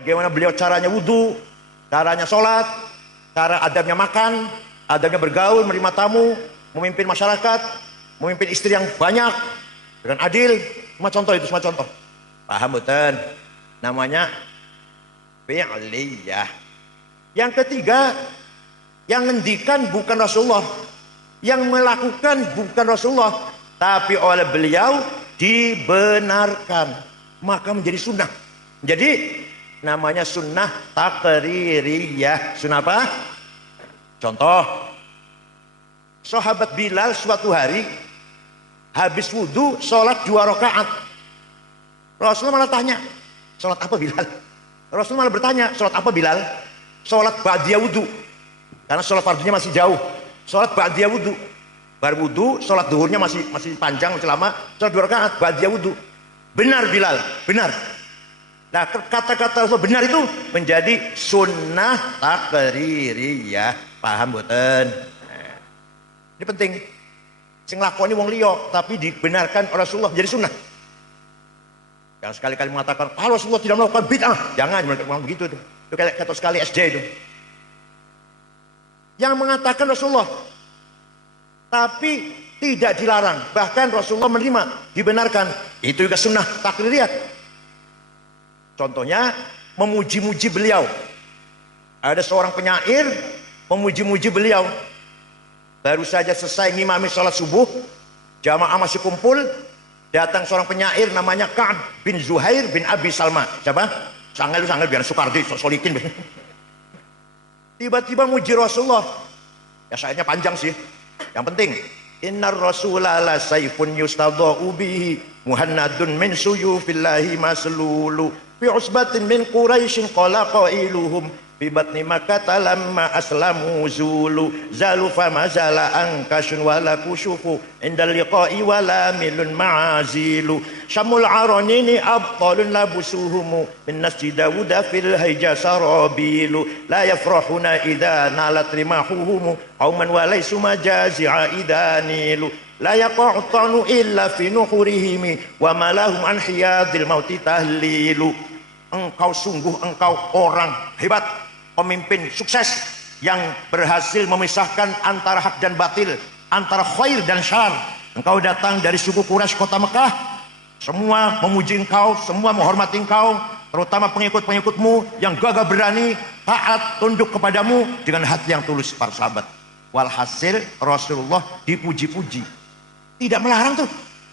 Bagaimana beliau caranya wudhu, caranya sholat, cara adabnya makan, adabnya bergaul, menerima tamu, memimpin masyarakat, memimpin istri yang banyak dengan adil. Semua contoh itu, semua contoh. Paham betul? Namanya fi'liyah. Yang ketiga, yang ngendikan bukan Rasulullah, yang melakukan bukan Rasulullah, tapi oleh beliau dibenarkan, maka menjadi sunnah. Jadi namanya sunnah taqririyah. Sunnah apa? Contoh, sahabat Bilal suatu hari habis wudhu sholat 2 rakaat. Rasulullah malah tanya, sholat apa Bilal? Rasulullah malah bertanya, sholat apa Bilal? Sholat ba'diyah wudhu, karena sholat fardunya masih jauh. Sholat ba'diyah wudhu, baru wudhu, sholat duhurnya masih panjang, masih lama. Sholat 2 rakaat ba'diyah wudhu. Benar Bilal, benar. Nah, kata-kata Rasul benar itu menjadi sunnah taqririyah. Paham boten? Nah, ini penting. Sing lakoni wong liya tapi dibenarkan oleh Rasulullah menjadi sunnah. Yang sekali-kali mengatakan kalau Rasulullah tidak melakukan bid'ah, jangan ngomong begitu itu. Itu kayak kata sekali SD itu. Yang mengatakan Rasulullah tapi tidak dilarang, bahkan Rasulullah menerima, dibenarkan, itu juga sunnah taqririyah. Contohnya memuji-muji beliau. Ada seorang penyair memuji-muji beliau. Baru saja selesai ngimami sholat subuh, jamaah masih kumpul, datang seorang penyair namanya Ka'ab bin Zuhair bin Abi Salma. Siapa? Sanggel biar Soekardi solikin. Tiba-tiba muji Rasulullah. Ya syairnya panjang sih. Yang penting, innar rasulah la sayfun yustadha'u bihi muhannadun min suyufillahi maslulu fi usbatin min quraisyin qala qailuhum fi batni makkah lamma aslamu zulu zalu fama zala ankashun wala kushufu indal liqa'i wala milun ma'azilu syamul aranini abtalun labusuhumu min nasji dawuda fil hayja sarabilu la yafrahuna idha nalat rimahuhumu qauman walaysu majazi'a idanilu la yaqa'tanu illa fi nuhurihimi wa malahum an hiyadil mauti tahlilu. Engkau sungguh engkau orang hebat, pemimpin sukses yang berhasil memisahkan antara hak dan batil, antara khair dan syar. Engkau datang dari suku Quraisy kota Mekah, semua memuji engkau, semua menghormati engkau, terutama pengikut-pengikutmu yang gagah berani, taat, tunduk kepadamu dengan hati yang tulus. Para sahabat, walhasil Rasulullah dipuji-puji, tidak melarang tuh,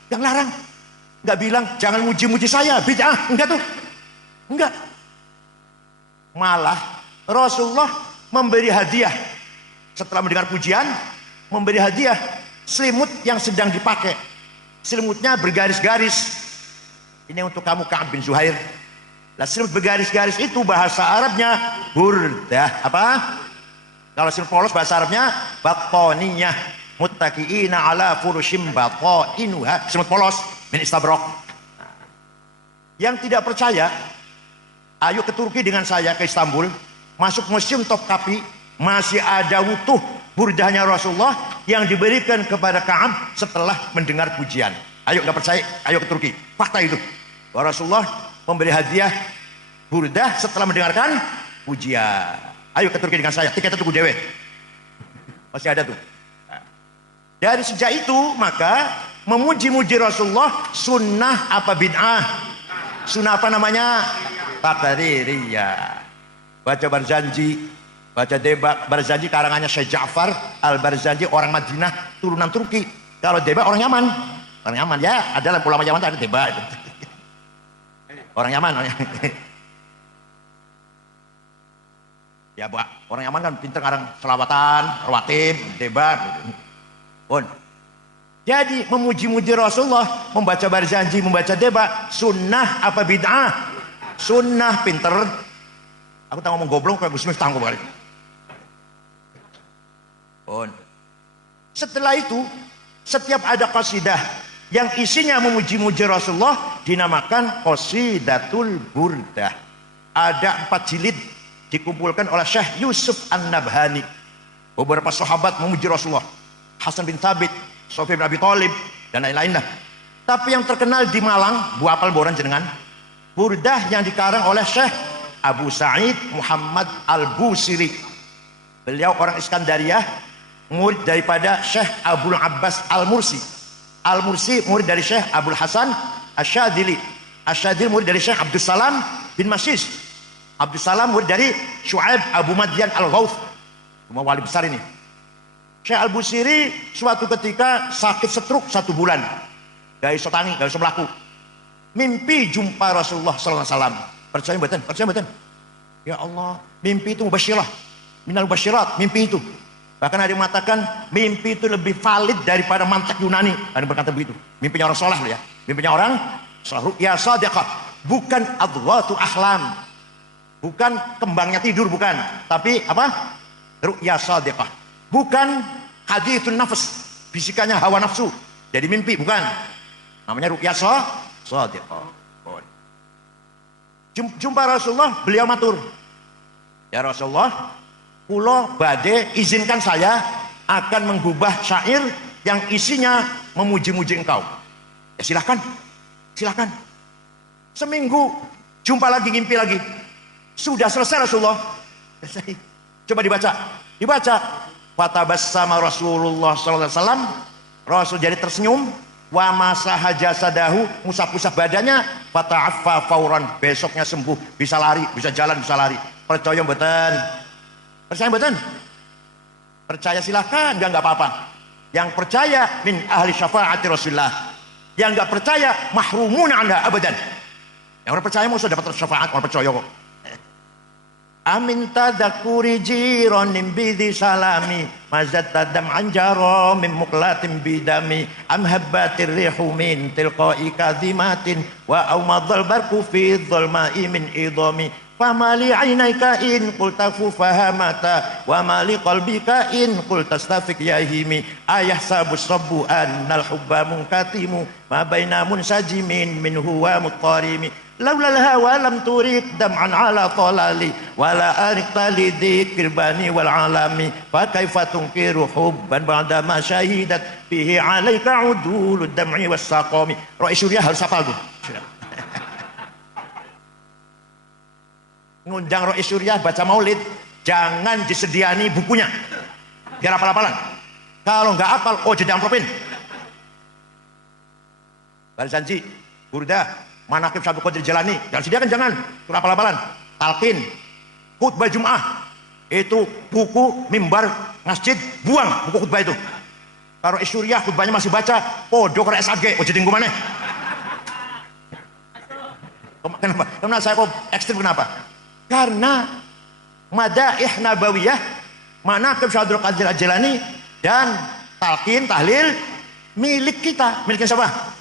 yang larang nggak bilang jangan muji-muji saya, bid'ah, enggak tuh, enggak. Malah Rasulullah memberi hadiah setelah mendengar pujian, memberi hadiah selimut yang sedang dipakai. Selimutnya bergaris-garis. Ini untuk kamu Ka'ab bin Zuhair. Lah selimut bergaris-garis itu bahasa Arabnya burdah. Apa? Kalau selimut polos bahasa Arabnya batoniyah. Muttaqiina ala furushim batainuha. Selimut polos min istabraq. Yang tidak percaya, ayo ke Turki dengan saya ke Istanbul, masuk museum Topkapi, masih ada utuh burdahnya Rasulullah yang diberikan kepada Ka'ab setelah mendengar pujian. Ayo, nggak percaya, ayo ke Turki. Fakta itu bahwa Rasulullah memberi hadiah burdah setelah mendengarkan pujian. Ayo ke Turki dengan saya, tiketnya tunggu dewe, masih ada tuh. Dari sejak itu maka memuji-muji Rasulullah sunnah apa bid'ah? Sunnah apa namanya? Taqririyah. Baca Barzanji, baca Deba. Barzanji karangannya Syekh Ja'far Al-Barzanji, orang Madinah, turunan Turki. Kalau Deba orang Yaman. Orang Yaman ya, ada ulama Yaman ada Deba. Orang Yaman. Ya, Pak, orang Yaman kan pinter ngarang selawatan, rawatib, Deba. Pun. Jadi memuji-muji Rasulullah, membaca Barzanji, membaca Deba, sunnah apa bid'ah? Sunnah. Pinter. Aku tak ngomong goblok kayak Gus Miftah balik. Pun. Setelah itu, setiap ada qasidah yang isinya memuji-muji Rasulullah dinamakan qasidatul burdah. Ada 4 jilid dikumpulkan oleh Syekh Yusuf An-Nabhani. Beberapa sahabat memuji Rasulullah, Hasan bin Thabit, Sofyan bin Abi Thalib, dan lain-lain lah. Tapi yang terkenal di Malang, Bu apal boran jenengan, burdah yang dikarang oleh Syekh Abu Sa'id Muhammad Al-Busiri. Beliau orang Iskandariyah, murid daripada Syekh Abdul Abbas Al-Mursi. Al-Mursi murid dari Syekh Abdul Hasan Asyadili. Asyadili murid dari Syekh Abdul Salam bin Masis. Abdul Salam murid dari Syu'aib Abu Madyan Al-Ghawth. Semua wali besar ini. Syekh Al-Busiri suatu ketika sakit stroke 1 bulan. Gak iso tangi, gak iso melaku. Mimpi jumpa Rasulullah sallallahu alaihi wasallam. Percaya mboten? Percaya mboten? Ya Allah, mimpi itu mubasyirah. Minal basyirat, mimpi itu. Bahkan ada yang mengatakan mimpi itu lebih valid daripada mantek Yunani. Ada yang berkata begitu. Mimpinya orang soleh loh ya. Mimpinya orang ru'ya shadiqah. Bukan adghatu ahlam. Bukan kembangnya tidur, bukan. Tapi apa? Ru'ya shadiqah. Bukan hadithun nafs. Bisikannya hawa nafsu. Jadi mimpi, bukan. Namanya ru'ya shadiqah. Jumpa Rasulullah, beliau matur. Ya Rasulullah, kula badhe izinkan saya akan menggubah syair yang isinya memuji-muji engkau. Ya silahkan, silahkan. Seminggu jumpa lagi, ngimpi lagi. Sudah selesai Rasulullah. Selesai. Coba dibaca. Fatabassama Rasulullah sallallahu alaihi wasallam. Rasul jadi tersenyum. Wa masaha jasadahu, musap-musap badannya. Fata'affa fauran. Besoknya sembuh, bisa lari, bisa jalan, bisa lari. Percaya mboten? Percaya mboten? Percaya silahkan, enggak apa-apa. Yang percaya min ahli syafaati Rasulullah. Yang enggak percaya mahrumun anda abadan. Yang orang percaya mau sudah dapat syafaat, orang percaya kok. Amin tadakuri jironim bidhi salami mazat tadam anjaro min muklatim bidami am habbatir rihu min tilqai kadhimatin wa awmadhal barku fi dhulma'i min idhami famali ainaika in qulta fahamata wa mali qalbika in qulta stafik yahimi ayah sabus sabbu annal hubba munkatimu ma baina munsajimin min huwa muqarimi laulal hawa lam turik dam'an ala talali wala arikta lidhikir bani wal alami fa kaifa tunkiru hubban ba'da ma syahidat fihi alaika udulud dam'i was saqami. Ro'i Suriah harus hafal tuh. Ngundang Ro'i Suriah baca maulid, jangan disediani bukunya biar hafal-hafalan. Kalau nggak hafal, oh jadi amplopin. Barzanji, Burda, Manaqib Syabul Qadir Jalani, jangan sediakan, jangan. Surah hafal-hafalan. Talqin, khutbah Jum'ah, itu buku mimbar masjid, buang buku khutbah itu. Kalau Suriah khutbahnya masih baca, oh dokter SAG, oh jadi mana? Kenapa? Karena saya kok ekstrim, kenapa? Karena madaih nabawiyah, Manaqib Syabul Qadir Jalani dan talqin, tahlil milik kita, miliknya siapa?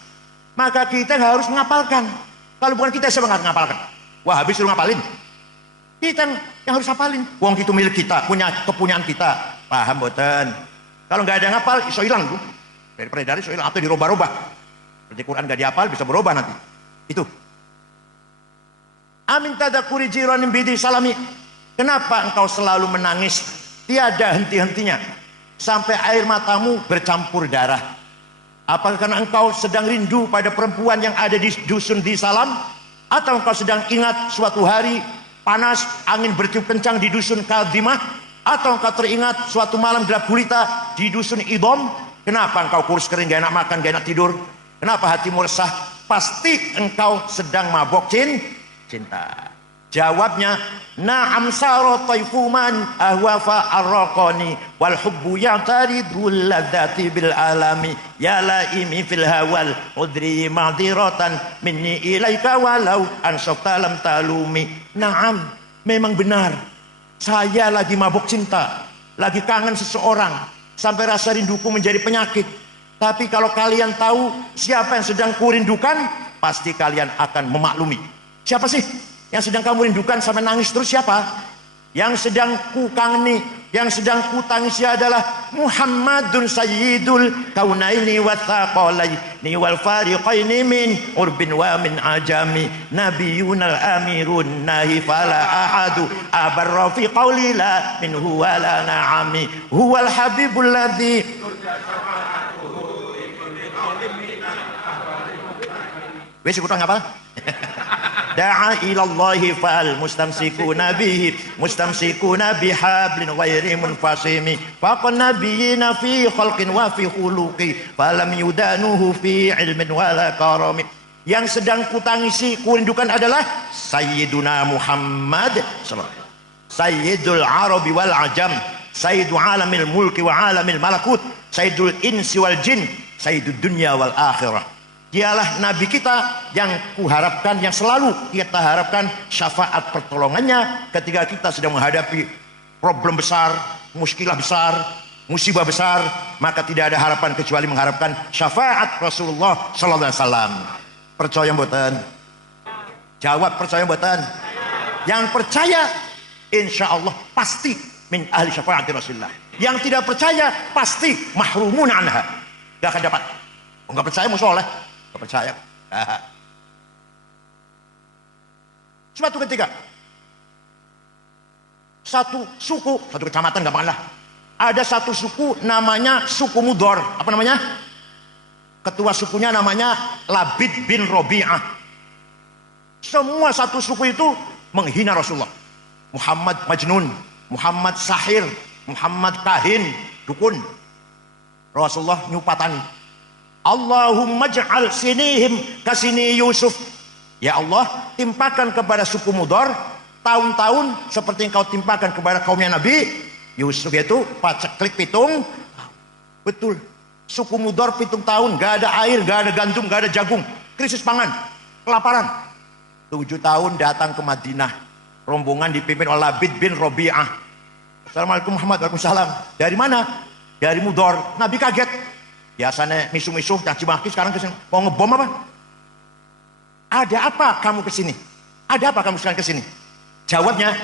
Maka kita harus menghafalkan. Kalau bukan kita, siapa yang ngapalkan? Wah, habis suruh ngapalin. Kita yang harus hafalin. Wong itu milik kita, punya kepunyaan kita. Paham boten? Kalau nggak ada yang ngapal, iso hilang tuh. Dari peredaran iso hilang atau dirubah-rubah. Seperti Quran nggak dihafal, bisa berubah nanti. Itu. Amin tadakuri jiranim bidi salami. Kenapa engkau selalu menangis? Tiada henti-hentinya. Sampai air matamu bercampur darah. Apakah karena engkau sedang rindu pada perempuan yang ada di dusun di Salam? Atau engkau sedang ingat suatu hari panas, angin bertiup kencang di dusun Kadhimah? Atau engkau teringat suatu malam gelap gulita di dusun Idom? Kenapa engkau kurus kering, gak enak makan, gak enak tidur? Kenapa hatimu resah? Pasti engkau sedang mabok cinta. Jawabnya, na'am saro taifuman ahwafa arraqani wal hubbu ya'taridul ladzati bil alami ya laimi fil hawal udri ma'diratan minni ilaika walau ansafta lam talumi. Na'am, memang benar, saya lagi mabuk cinta, lagi kangen seseorang sampai rasa rinduku menjadi penyakit. Tapi kalau kalian tahu siapa yang sedang kurindukan, pasti kalian akan memaklumi. Siapa sih yang sedang kamu rindukan sampai nangis terus? Siapa? Yang sedang ku kangeni, yang sedang ku tangisi adalah Muhammadun Sayyidul Kaunaini wa Thaqalaini wal Fariqaini min urbin wa min ajami Nabiyunal Amirun nahi fala ahadu abarra fi qawli la min huwa la na'ami huwal habibul ladzi. Wes kurang apa? da'a ilallahi fal mustamsikuna bihi mustamsikuna bihablin ghairi munfasimi faqan nabiyina fi khalqin wa fi khuluqi falam yudanuhu fi ilmin wala karami. Yang sedang kutangisi kurindukan adalah Sayyiduna Muhammad Sayyidul Arabi wal Ajam, Sayyidul Alamil Mulki wa Alamil Malakut, Sayyidul Insi wal Jin, Sayyidul Dunya wal Akhirah. Dialah Nabi kita yang kuharapkan, yang selalu kita harapkan syafaat pertolongannya ketika kita sedang menghadapi problem besar, muskilah besar, musibah besar, maka tidak ada harapan kecuali mengharapkan syafaat Rasulullah sallallahu alaihi wasallam. Percaya mboten? Jawab percaya mboten? Yang percaya insya Allah pasti min ahli syafaat Rasulullah. Yang tidak percaya pasti mahrumun anha, gak akan dapat. Oh, gak percaya mau soleh, gak percaya. Suatu ketika satu suku, satu kecamatan gampang lah, ada satu suku namanya suku Mudor. Apa namanya? Ketua sukunya namanya Labid bin Robi'ah. Semua satu suku itu menghina Rasulullah. Muhammad Majnun, Muhammad Sahir, Muhammad Kahin, dukun. Rasulullah nyupatani, Allahumma ja'al sinihim kasini Yusuf. Ya Allah, timpakan kepada suku Mudor tahun-tahun seperti engkau timpakan kepada kaumnya Nabi Yusuf, yaitu paceklik pitung. Betul, suku Mudor pitung tahun gak ada air, gak ada gandum, gak ada jagung, krisis pangan, kelaparan. 7 tahun datang ke Madinah, rombongan dipimpin oleh Labid bin Robi'ah. Assalamualaikum Muhammad. Waalaikumsalam. Dari mana? Dari Mudor. Nabi kaget. Biasanya misuh-misuh, caci maki, sekarang kesini mau ngebom apa? Ada apa kamu kesini? Ada apa kamu sekarang kesini? Jawabnya,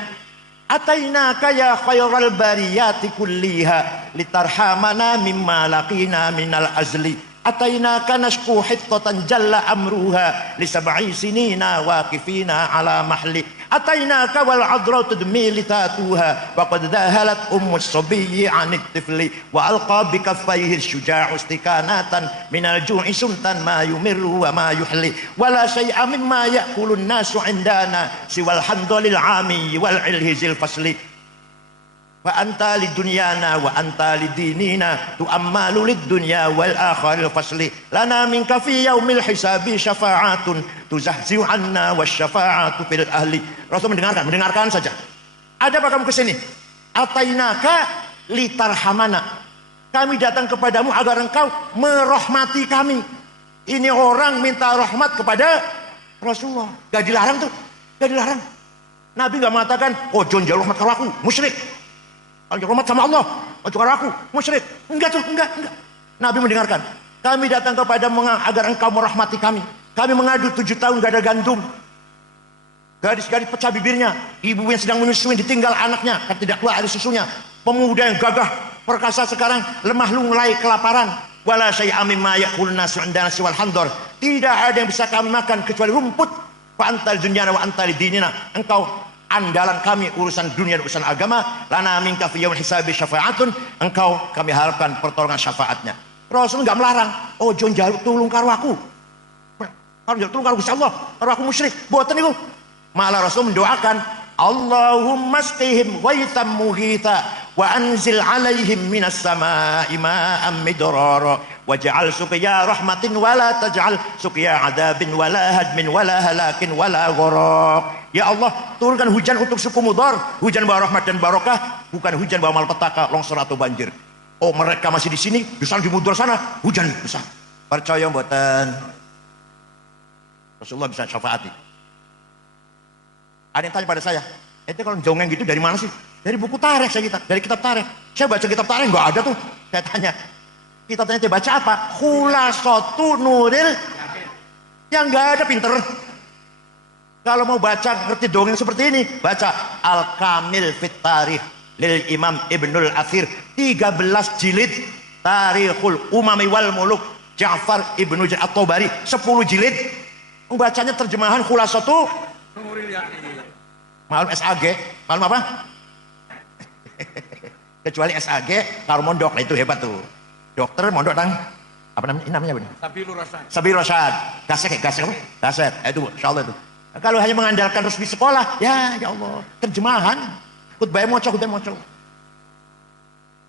atainaka ya khairal bariyati kulliha litarhamana mimma laqina minal azli. Atainaka nashku hittatan jalla amruha li sab'i sinina waqifina ala mahli. Atainaka wal adra tudmi litatuha wa qad dahalat ummus sabiyyi 'anit tifli wa alqa bi kaffayhi syuja'u istikanatan minal ju'i suntan ma yumirru wa ma yuhli wa la shay'a mimma ya'kulun nasu 'indana siwal handalil 'ami wal ilhizil fasli. Wa anta lidunyana wa anta lidinina tu'ammalu lidunya wal akharil fasli lana minka fi yaumil hisabi syafa'atun tuzahzi'u anna wasyafa'atu fil ahli. Rasul mendengarkan saja. Ada apa kamu kesini? Atainaka litarhamana, kami datang kepadamu agar engkau merahmati kami. Ini orang minta rahmat kepada Rasulullah, gak dilarang tuh, gak dilarang. Nabi gak mengatakan, oh jangan jauh rahmat kalau aku musyrik, kalau rahmat sama Allah, oh juga aku musyrik. Enggak tuh, enggak. Nabi mendengarkan. Kami datang kepadamu agar engkau merahmati kami. Kami mengadu 7 tahun gak ada gandum. Gadis-gadis pecah bibirnya. Ibu yang sedang menyusui ditinggal anaknya, kan tidak keluar air susunya. Pemuda yang gagah perkasa sekarang lemah lunglai kelaparan. Wala syai'a mimma ya'kulun nasu 'indana siwal handor. Tidak ada yang bisa kami makan kecuali rumput. Fa antal dunyana wa antal dinina. Engkau andalan kami urusan dunia dan urusan agama. Lana minka fi yaumil hisabi syafa'atun, engkau kami harapkan pertolongan syafaatnya. Rasul enggak melarang, oh jon jaluk tulung karo aku, kalau jaluk tulung karo Gusti Allah, karo aku musyrik, boten niku. Malah Rasul mendoakan, Allahumma asqihim ghaitan mughitha wa anzil alaihim minas samaa'i ma'an midrara waj'al suqya rahmatin wala taj'al suqya adabin wala hadmin wala halakin wala gharaq. Ya Allah, turunkan hujan untuk suku Mudor, hujan bawa rahmat dan barokah, bukan hujan bawa malapetaka, longsor atau banjir. Oh, mereka masih di sini, di sana di Mudor sana hujan besar. Percaya mboten? Rasulullah bisa syafaati. Ada yang tanya pada saya, itu kalau jongeng gitu dari mana sih? Dari buku tarikh saya kita, dari kitab tarikh. Saya baca kitab tarikh nggak ada tuh. Saya tanya, kitab tarikh baca apa? Khulasatu Nuril, yang nggak ada pinter. Kalau mau baca ngerti dongeng seperti ini, baca Al-Kamil Fit Tarikh lil Imam Ibnul Athir, 13 jilid, Tarikhul Umami wal Muluk Ja'far Ibnu At-Tabari, 10 jilid. Membacanya terjemahan Khulasatu Nuril Yakin. Malum SAG, malum apa? Kecuali SAG, kalau mondok, itu hebat tuh. Dokter mondok tang, apa namanya? Ini namanya apa? Sabilur Rasyad. Sabilur Rasyad. Gasek apa? Gaset. Itu, insyaallah itu. Kalau hanya mengandalkan resmi sekolah, ya Allah, terjemahan. Khutbah moco.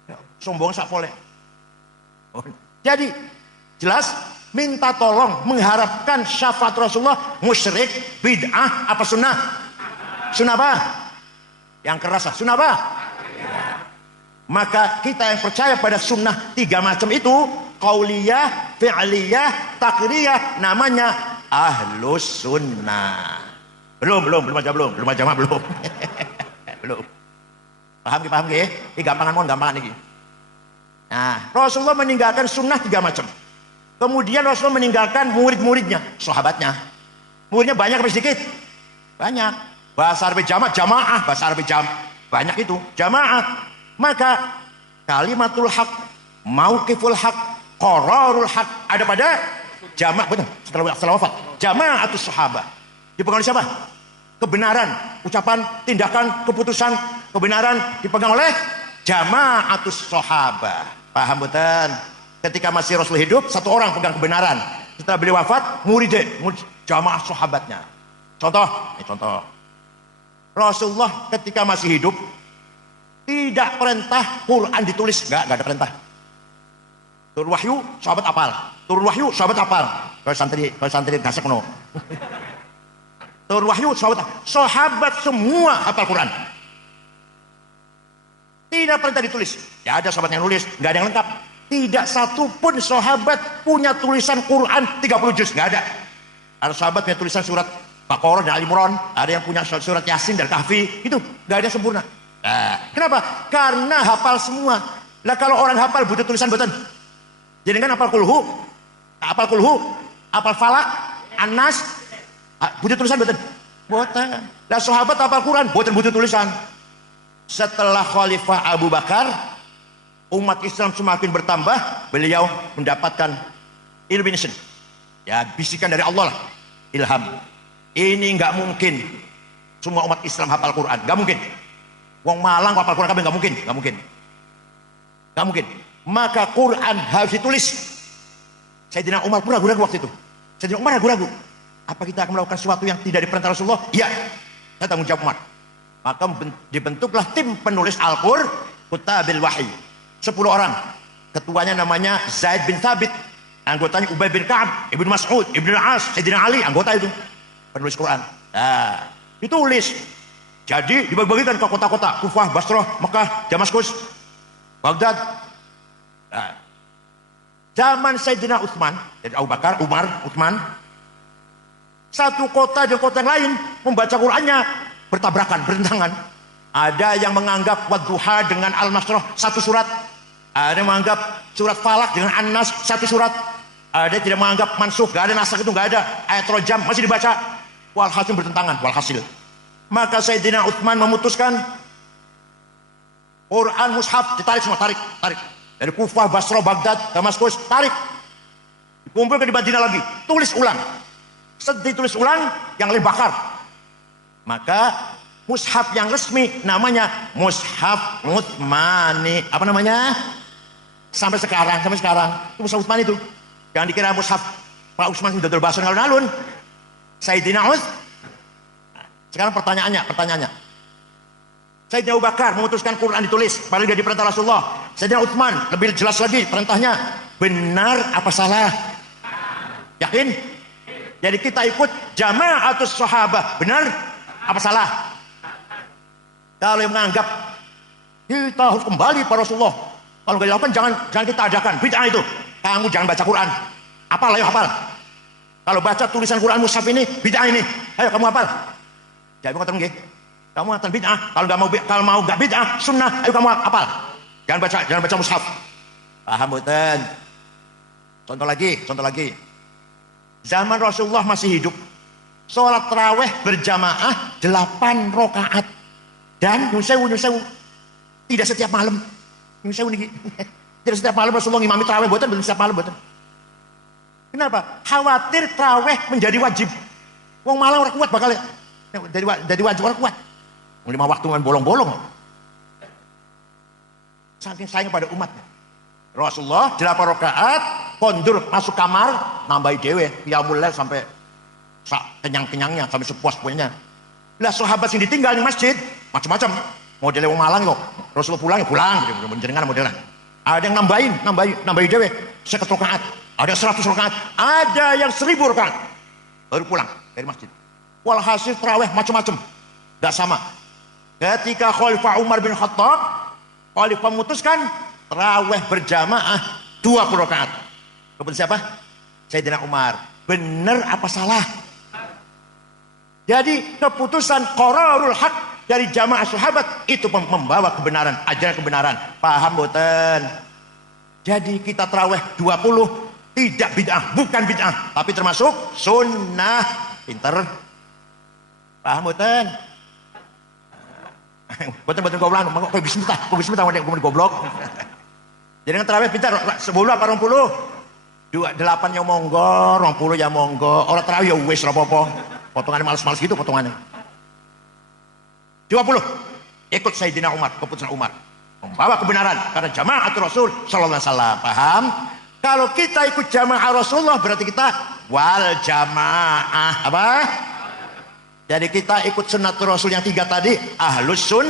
Ya, sombong sak boleh. Jadi jelas minta tolong mengharapkan syafaat Rasulullah musyrik, bid'ah apa sunnah? Sunnah apa? Yang keras sunnah apa? Maka kita yang percaya pada sunnah 3 macam itu, qauliyah, fi'liyah, takriyah, namanya ahlus sunnah. Belum aja belum. Belum. Paham nggih? Ini gampangan iki. Nah, Rasulullah meninggalkan sunnah 3 macam. Kemudian Rasulullah meninggalkan murid-muridnya, sahabatnya. Muridnya banyak apa sedikit? Banyak. Bahasa Arab jamaah, bahasa Arab banyak itu, jamaah. Maka kalimatul haq, mauqiful haq, qararul haq ada pada jamaah, betul. Setelah wafat, jamaatus sahabat. Dipegang oleh siapa? Kebenaran, ucapan, tindakan, keputusan, kebenaran dipegang oleh jamaatus sahabat. Paham betul? Ketika masih Rasul hidup, 1 orang pegang kebenaran. Setelah beliau wafat, murid jamaah sahabatnya. Contoh. Rasulullah ketika masih hidup tidak perintah Quran ditulis, enggak ada perintah. Turun wahyu, sahabat apal. Turun wahyu, sahabat apal. Kalau santri gasek no. Turun wahyu, sahabat semua hafal Quran. Tidak perintah ditulis. Ya ada sahabat yang nulis, enggak ada yang lengkap. Tidak satu pun sahabat punya tulisan Quran 30 juz, enggak ada. Ada sahabat punya tulisan surat Baqarah dan Al-Imran, ada yang punya surat Yasin dan Kahfi, itu enggak ada sempurna. Nah, kenapa? Karena hafal semua. Lah kalau orang hafal butuh tulisan boten. Jadi kan hafal kulhu, hafal falak, An-Nas, butuh tulisan boten? Boten. Lah sahabat hafal Quran, boten butuh tulisan. Setelah Khalifah Abu Bakar, umat Islam semakin bertambah, beliau mendapatkan illumination. Ya, bisikan dari Allah lah, ilham. Ini nggak mungkin semua umat Islam hafal Quran, nggak mungkin. Wong Malang hafal Quran nggak mungkin. Maka Quran harus ditulis. Sayyidina Umar pun ragu-ragu waktu itu. Sayyidina Umar ragu-ragu. Apa kita akan melakukan sesuatu yang tidak diperintah Rasulullah? Iya. Saya tanggung jawab Umar. Maka dibentuklah tim penulis Al-Qur'an, Kutabil Wahyi. 10 orang. Ketuanya namanya Zaid bin Thabit. Anggotanya Ubay bin Ka'ab, Ibnu Mas'ud, Ibnu Al-As, Sayyidina Ali, anggota itu. Penulis Quran. Nah, ditulis. Jadi dibagi-bagikan ke kota-kota, Kufah, Basrah, Mekah, Damaskus, Baghdad. Nah, zaman Sayyidina Utsman, jadi Abu Bakar, Umar, Utsman, satu kota dan kota yang lain membaca Qurannya bertabrakan, bertentangan. Ada yang menganggap Wadduha dengan Al-Masrah satu surat, ada yang menganggap surat Falak dengan An-Nas satu surat, ada yang tidak menganggap mansukh, gak ada naskah itu, gak ada ayat rojam masih dibaca. Walhasil bertentangan, walhasil. Maka Sayyidina Utsman memutuskan Quran mushaf ditarik semua, tarik. Dari Kufah, Basrah, Baghdad, Damaskus, tarik. Dikumpulkan di Madinah lagi, tulis ulang. Setelah ditulis ulang, yang lain bakar. Maka mushaf yang resmi namanya Mushaf Utsmani. Apa namanya? Sampai sekarang. Itu mushaf Utsmani itu. Jangan dikira mushaf Pak Utsman sudah terbahasa alun-alun. Sayyidina Utsman. Sekarang pertanyaannya. Sayyidina Abu Bakar memutuskan Quran ditulis, padahal dia diperintah Rasulullah. Sayyidina Utsman lebih jelas lagi perintahnya. Benar apa salah? Yakin? Jadi kita ikut jamaatus sahabah. Benar apa salah? Kalau yang menganggap kita harus kembali pada Rasulullah, kalau nggak dilakukan jangan kita adakan. Bid'ah itu. Kamu jangan baca Quran. Hafal, ayo hafal. Kalau baca tulisan Quran mushaf ini, bid'ah ini. Ayo kamu hafal. Jadi kamu nggih. Kamu ngatakan bid'ah. Kalau mau nggak bid'ah, sunnah, ayo kamu hafal. Jangan baca mushaf. Paham betul? Contoh lagi. Zaman Rasulullah masih hidup, sholat tarawih berjamaah 8 rakaat. Dan nyusewu. Tidak setiap malam. Nyusewu niki. Tidak setiap malam Rasulullah ngimami tarawih, belum setiap malam betul. Kenapa? Khawatir tarawih menjadi wajib. Wong malah orang kuat bakal jadi wajib orang kuat. 5 waktu dengan bolong-bolong. Saking sayang pada umatnya. Rasulullah 8 rakaat, kondur masuk kamar, nambahi dewe, qiyamul lail sampai kenyang-kenyangnya, sampai sepuas-puasnya. Lah sahabat yang ditinggal di masjid macam-macam. Modelnya wong Malang kok. Rasulullah pulang ya pulang gitu, jenengan modelnya. Ada yang nambahin dewe 50 rakaat, ada 100 rakaat, ada yang 1000 rakaat. Baru pulang dari masjid. Walhasil tarawih macam-macam. Enggak sama. Ketika Khalifah Umar bin Khattab, Khalifah memutuskan tarawih berjamaah 20 rakaat. Keputusan siapa? Sayyidina Umar. Benar apa salah? Jadi keputusan qararul haq dari jamaah sahabat itu membawa kebenaran, ajaran kebenaran. Paham boten? Jadi kita tarawih 20 tidak bid'ah, bukan bid'ah, tapi termasuk sunnah. Pinter. Paham boten? Boten goblang, kok bismillah goblok. Jadi kan tarawih pintar 10 apa 20? 8 yang monggo, 20 yang monggo. Orang tarawih ya wis ora apa-apa. Potongannya males-males gitu potongannya. 20 ikut Sayyidina Umar, keputusan Umar membawa kebenaran karena jamaah Rasul sallallahu alaihi wasallam. Paham? Kalau kita ikut jamaah Rasulullah berarti kita wal jamaah apa? Jadi kita ikut sunnatul Rasul yang 3 tadi, ahlus sun.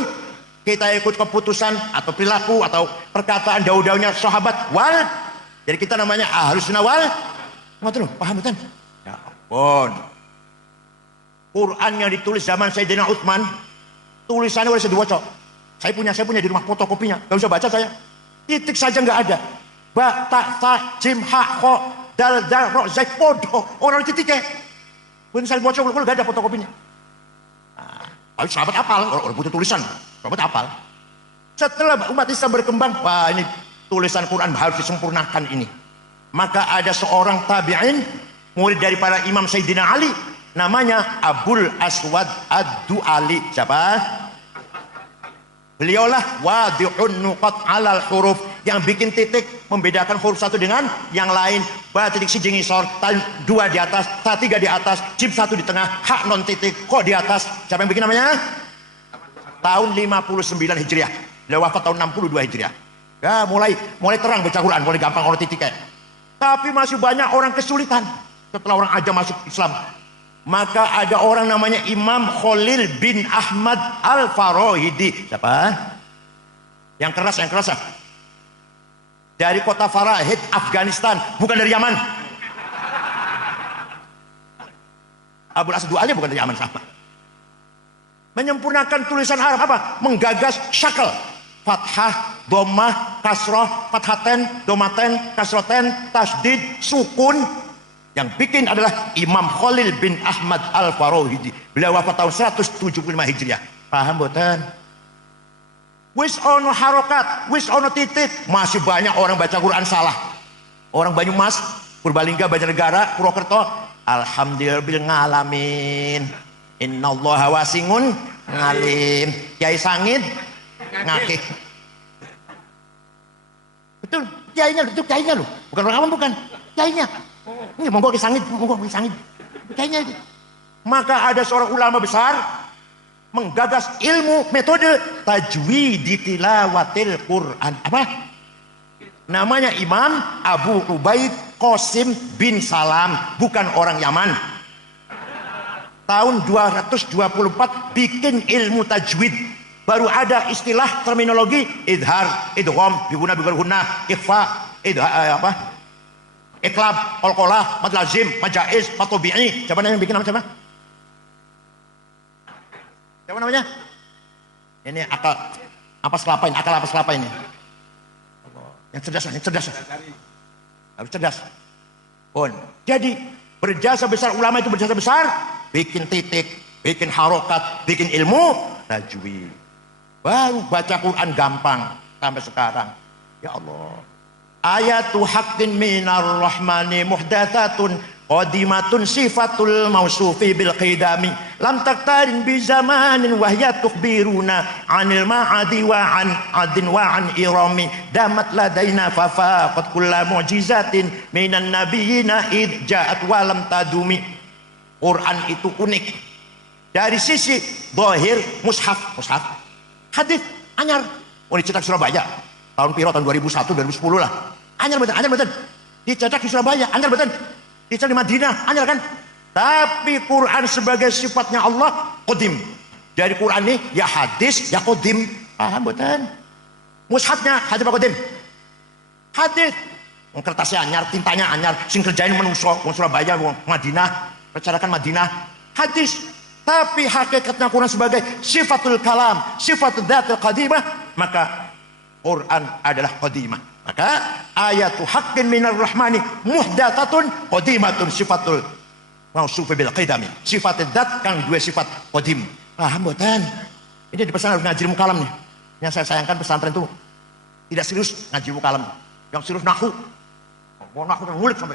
Kita ikut keputusan atau perilaku atau perkataan daud-daudnya sahabat wal. Jadi kita namanya ahlus sunnah wal. Ngoten lho, paham betul? Ya ampun. Quran yang ditulis zaman Sayyidina Utsman, tulisannya oleh seduwaca. Saya punya di rumah fotokopinya. Gak usah baca saya. Titik saja nggak ada. Ba, ta, ta, jim, ha, kho, dal, ro, zai, podo. Orang titiknya. Pun saya baca, kalau nggak ada fotokopinya. Nah, sahabat apal, orang butuh tulisan. Sahabat apal. Setelah umat Islam berkembang, wah ini tulisan Quran harus disempurnakan ini. Maka ada seorang tabi'in, murid daripada Imam Sayyidina Ali, namanya Abul Aswad Ad-Du'ali. Siapa? Beliaulah wadi'un nuqat alal huruf, yang bikin titik membedakan huruf satu dengan yang lain. Ba titik siji ngisor, tan 2 di atas, ta 3 di atas, jim 1 di tengah, hak non titik, kok di atas. Siapa yang bikin namanya? Tahun 59 Hijriah. Beliau wafat tahun 62 Hijriah. Ya mulai terang baca Quran, mulai gampang orang titiknya. Tapi masih banyak orang kesulitan setelah orang ajam masuk Islam. Maka ada orang namanya Imam Khalil bin Ahmad Al-Farahidi. Siapa? Yang keras ya. Dari kota Farahid, Afghanistan, bukan dari Yaman. Abul Aswad aja bukan dari Yaman, sama. Menyempurnakan tulisan Arab apa? Menggagas syakal. Fathah, dhammah, kasrah, fathaten, dhammaten, kasroten, tasdid, sukun. Yang bikin adalah Imam Khalil bin Ahmad Al-Farahidi. Beliau wafat tahun 175 Hijriah. Paham boten? Wis ono harokat, wis ono titik. Masih banyak orang baca Quran salah. Orang Banyumas, Purbalingga, Banjarnegara, Purwokerto, alhamdulillah ngalamin. Innallaha wasingun ngalim. Kiai Sangid ngakih. Betul, kiainya loh. Bukan orang awam, bukan. Kiainya. Ini monggo Kiai Sangid. Kiainya itu. Maka ada seorang ulama besar menggagas ilmu metode tajwid tilawatil Quran. Apa? Namanya Imam Abu Ubaid Qasim bin Salam, bukan orang Yaman. Tahun 224 bikin ilmu tajwid. Baru ada istilah terminologi idhar, idgham, biguna biguna, ikhfa, iklab, qalqalah, mad lazim, majaiz, matobi'i. Siapa yang bikin nama siapa? Siapa namanya? Ini akal apa selapa ini? Yang cerdas. Harus cerdas. Jadi berjasa besar, ulama itu berjasa besar, bikin titik, bikin harokat, bikin ilmu tajwid. Baru baca Quran gampang sampai sekarang. Ya Allah. Ayatu haqqin minar rahmani muhdatsatun qadimatun sifatul mausufi bil qidami lam taktarin bi zamanin wa hiya tukhbiruna anil ma'adi wa an adin wa an irami damat ladaina fa faqat kullu mu'jizatin minan nabiyina id ja'at wa lam tadumi. Quran itu unik dari sisi zahir, mushaf hadis anyar dicetak Surabaya tahun piro, tahun 2001 2010 lah. Anyar betul dicetak di Surabaya, anyar betul dicetak di Madinah, anyar kan. Tapi Quran sebagai sifatnya Allah qadim. Dari Quran ini ya hadis ya qadim. Paham betul? Mushafnya hadis apa qadim? Hadis. Kertasnya anyar, tintanya anyar, sing kerjain menungso, wong Surabaya, wong Madinah, percarakan Madinah, hadis. Tapi hakikatnya Quran sebagai sifatul kalam, sifatul dzatul qadimah, maka Quran adalah qadimah. Maka ayatu haqqin minar rahmani muhdatsatun qadimatun sifatul mausufi bil qidami. Sifatul dzat kang dua sifat qadim. Paham mboten? Ini dipesan harus ngaji ilmu kalam nih. Yang saya sayangkan pesantren itu tidak serius ngaji ilmu kalam. Yang serius nahu. Mau nahu ngulik sampai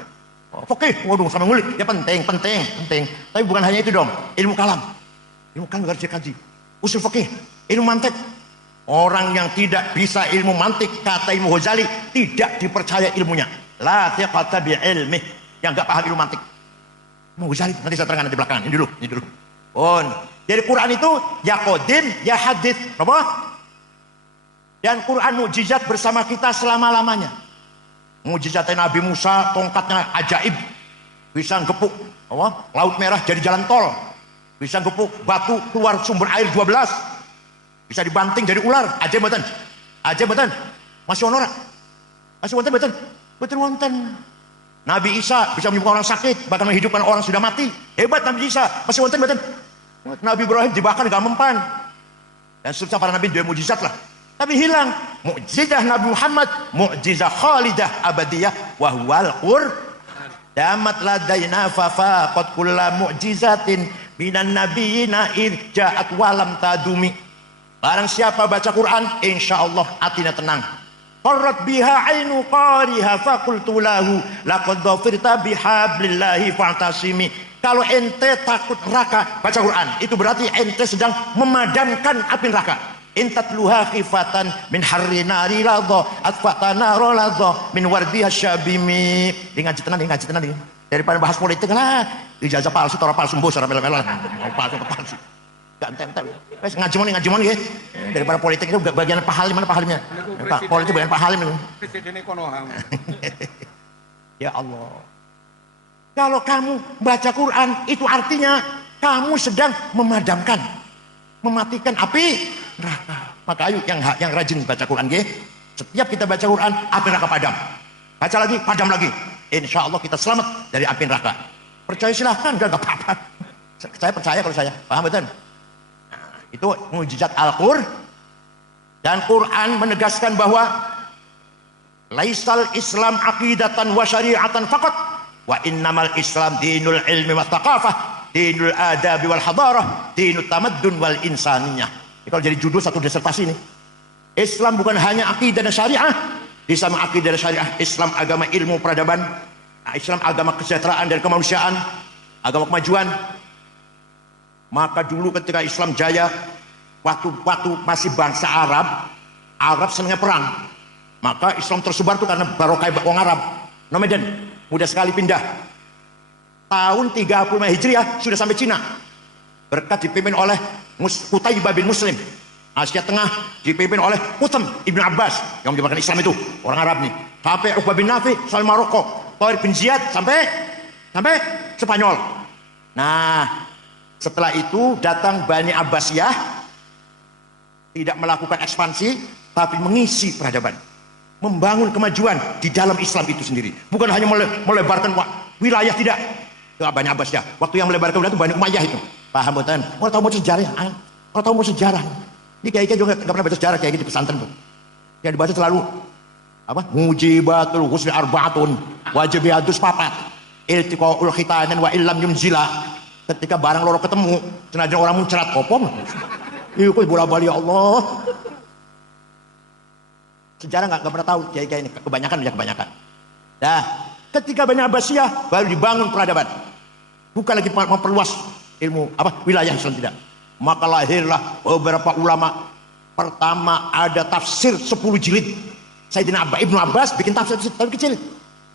fikih, waduh sampai ngulik. Ya penting. Tapi bukan hanya itu dong. Ilmu kalam harus dikaji. Usul fikih, ilmu mantik. Orang yang tidak bisa ilmu mantik, kata Imam Ghazali, tidak dipercaya ilmunya. La thiqata bi ilmih. Yang enggak paham ilmu mantik. Imam Ghazali nanti saya terangkan di belakang. Ini dulu. Jadi Quran itu ya qadim, ya hadis. Apa? Dan Quran mukjizat bersama kita selama-lamanya. Mukjizatnya Nabi Musa, tongkatnya ajaib, bisa gepuk laut merah jadi jalan tol, bisa gepuk batu keluar sumber air 12, bisa dibanting jadi ular. Ajaib betul masih honor, masih betul wonten. Nabi Isa bisa menyembuhkan orang sakit, bahkan menghidupkan orang sudah mati. Hebat Nabi Isa, masih wonten betul. Nabi Ibrahim dibakar gak mempan, dan seterusnya para nabi dua mukjizat lah. Tapi hilang mukjizah Nabi Muhammad, mukjizah khalidah abadiyah wa huwal Qur'an. Damat ladaina fafaqat kullu mu'jizatin minan nabiyina id ja'at walam tadumi. Barang siapa baca Quran, insyaallah hatinya tenang. Qarrat biha ainu qariha faqultu lahu laqad dhafirta bihablillahi fa'tasimi. Kalau ente takut neraka, baca Quran. Itu berarti ente sedang memadamkan api neraka. Intatluha khifatan min harri nari ladha atfatana roladha min wardiha syabimi. Ngaji tenan daripada bahas politik lah. Ijazah palsu tora palsu mbos ora melo-melo. Palsu. Gak enten-enten. Wes ngaji mon nggih. Daripada politik itu bagian pahalim mana pahalimnya? Pak politik bagian pahalim itu. Presidene kono. Ya Allah. Kalau kamu baca Quran itu artinya kamu sedang mematikan api neraka. Maka ayo yang rajin baca Quran nggih. Setiap kita baca Quran, api neraka padam. Baca lagi, padam lagi. Insya Allah kita selamat dari api neraka. Percaya silahkan, enggak apa-apa. Saya percaya kalau saya. Paham betul? Nah, itu mukjizat Al-Qur'an. Dan Quran menegaskan bahwa laisal Islam aqidatan wa syari'atan faqat wa innamal Islam dinul ilmi wa thaqafah, dinul adabi wal hadarah, dinut tamaddun wal insaniyah. Kalau jadi judul satu disertasi ini, Islam bukan hanya akidah dan syariah. Islam akidah dan syariah, Islam agama ilmu peradaban, Islam agama kesejahteraan dan kemanusiaan, agama kemajuan. Maka dulu ketika Islam jaya, waktu masih bangsa Arab senangnya perang. Maka Islam tersebar tuh karena barokah wong Arab. Nomaden, mudah sekali pindah. Tahun 35 Hijriah sudah sampai Cina. Berkat dipimpin oleh Qutaibah bin Muslim. Asia Tengah dipimpin oleh Utsam Ibnu Abbas yang menyebarkan Islam itu, orang Arab nih. Sampai Uqbah bin Nafi, sampai Maroko, Tariq bin Ziyad sampai Spanyol. Nah, setelah itu datang Bani Abbasiyah, tidak melakukan ekspansi tapi mengisi peradaban, membangun kemajuan di dalam Islam itu sendiri. Bukan hanya melebarkan wilayah, tidak. Bani Abbasiyah. Waktu yang melebarkan wilayah itu Bani Umayyah itu. Paham betul? Kalau tahu mau sejarah, kalau tahu mau sejarah. Ini kayak juga nggak pernah baca sejarah kayak gitu di pesantren tuh. Yang dibaca selalu apa? Mujibatul husni arbaatun, wajibiatus papat, iltiqaul khitanan wa illam yumzila. Ketika barang loro ketemu, senajan orang muncrat kopong. Iku bola-bali ya Allah. Sejarah nggak pernah tahu kayak ini, kebanyakan. Nah, ketika Bani Abbasiyah baru dibangun peradaban. Bukan lagi memperluas ilmu wilayah Islam, tidak. Maka lahirlah beberapa ulama. Pertama ada tafsir 10 jilid. Sayyidina Ibnu Abbas bikin tafsir tapi kecil,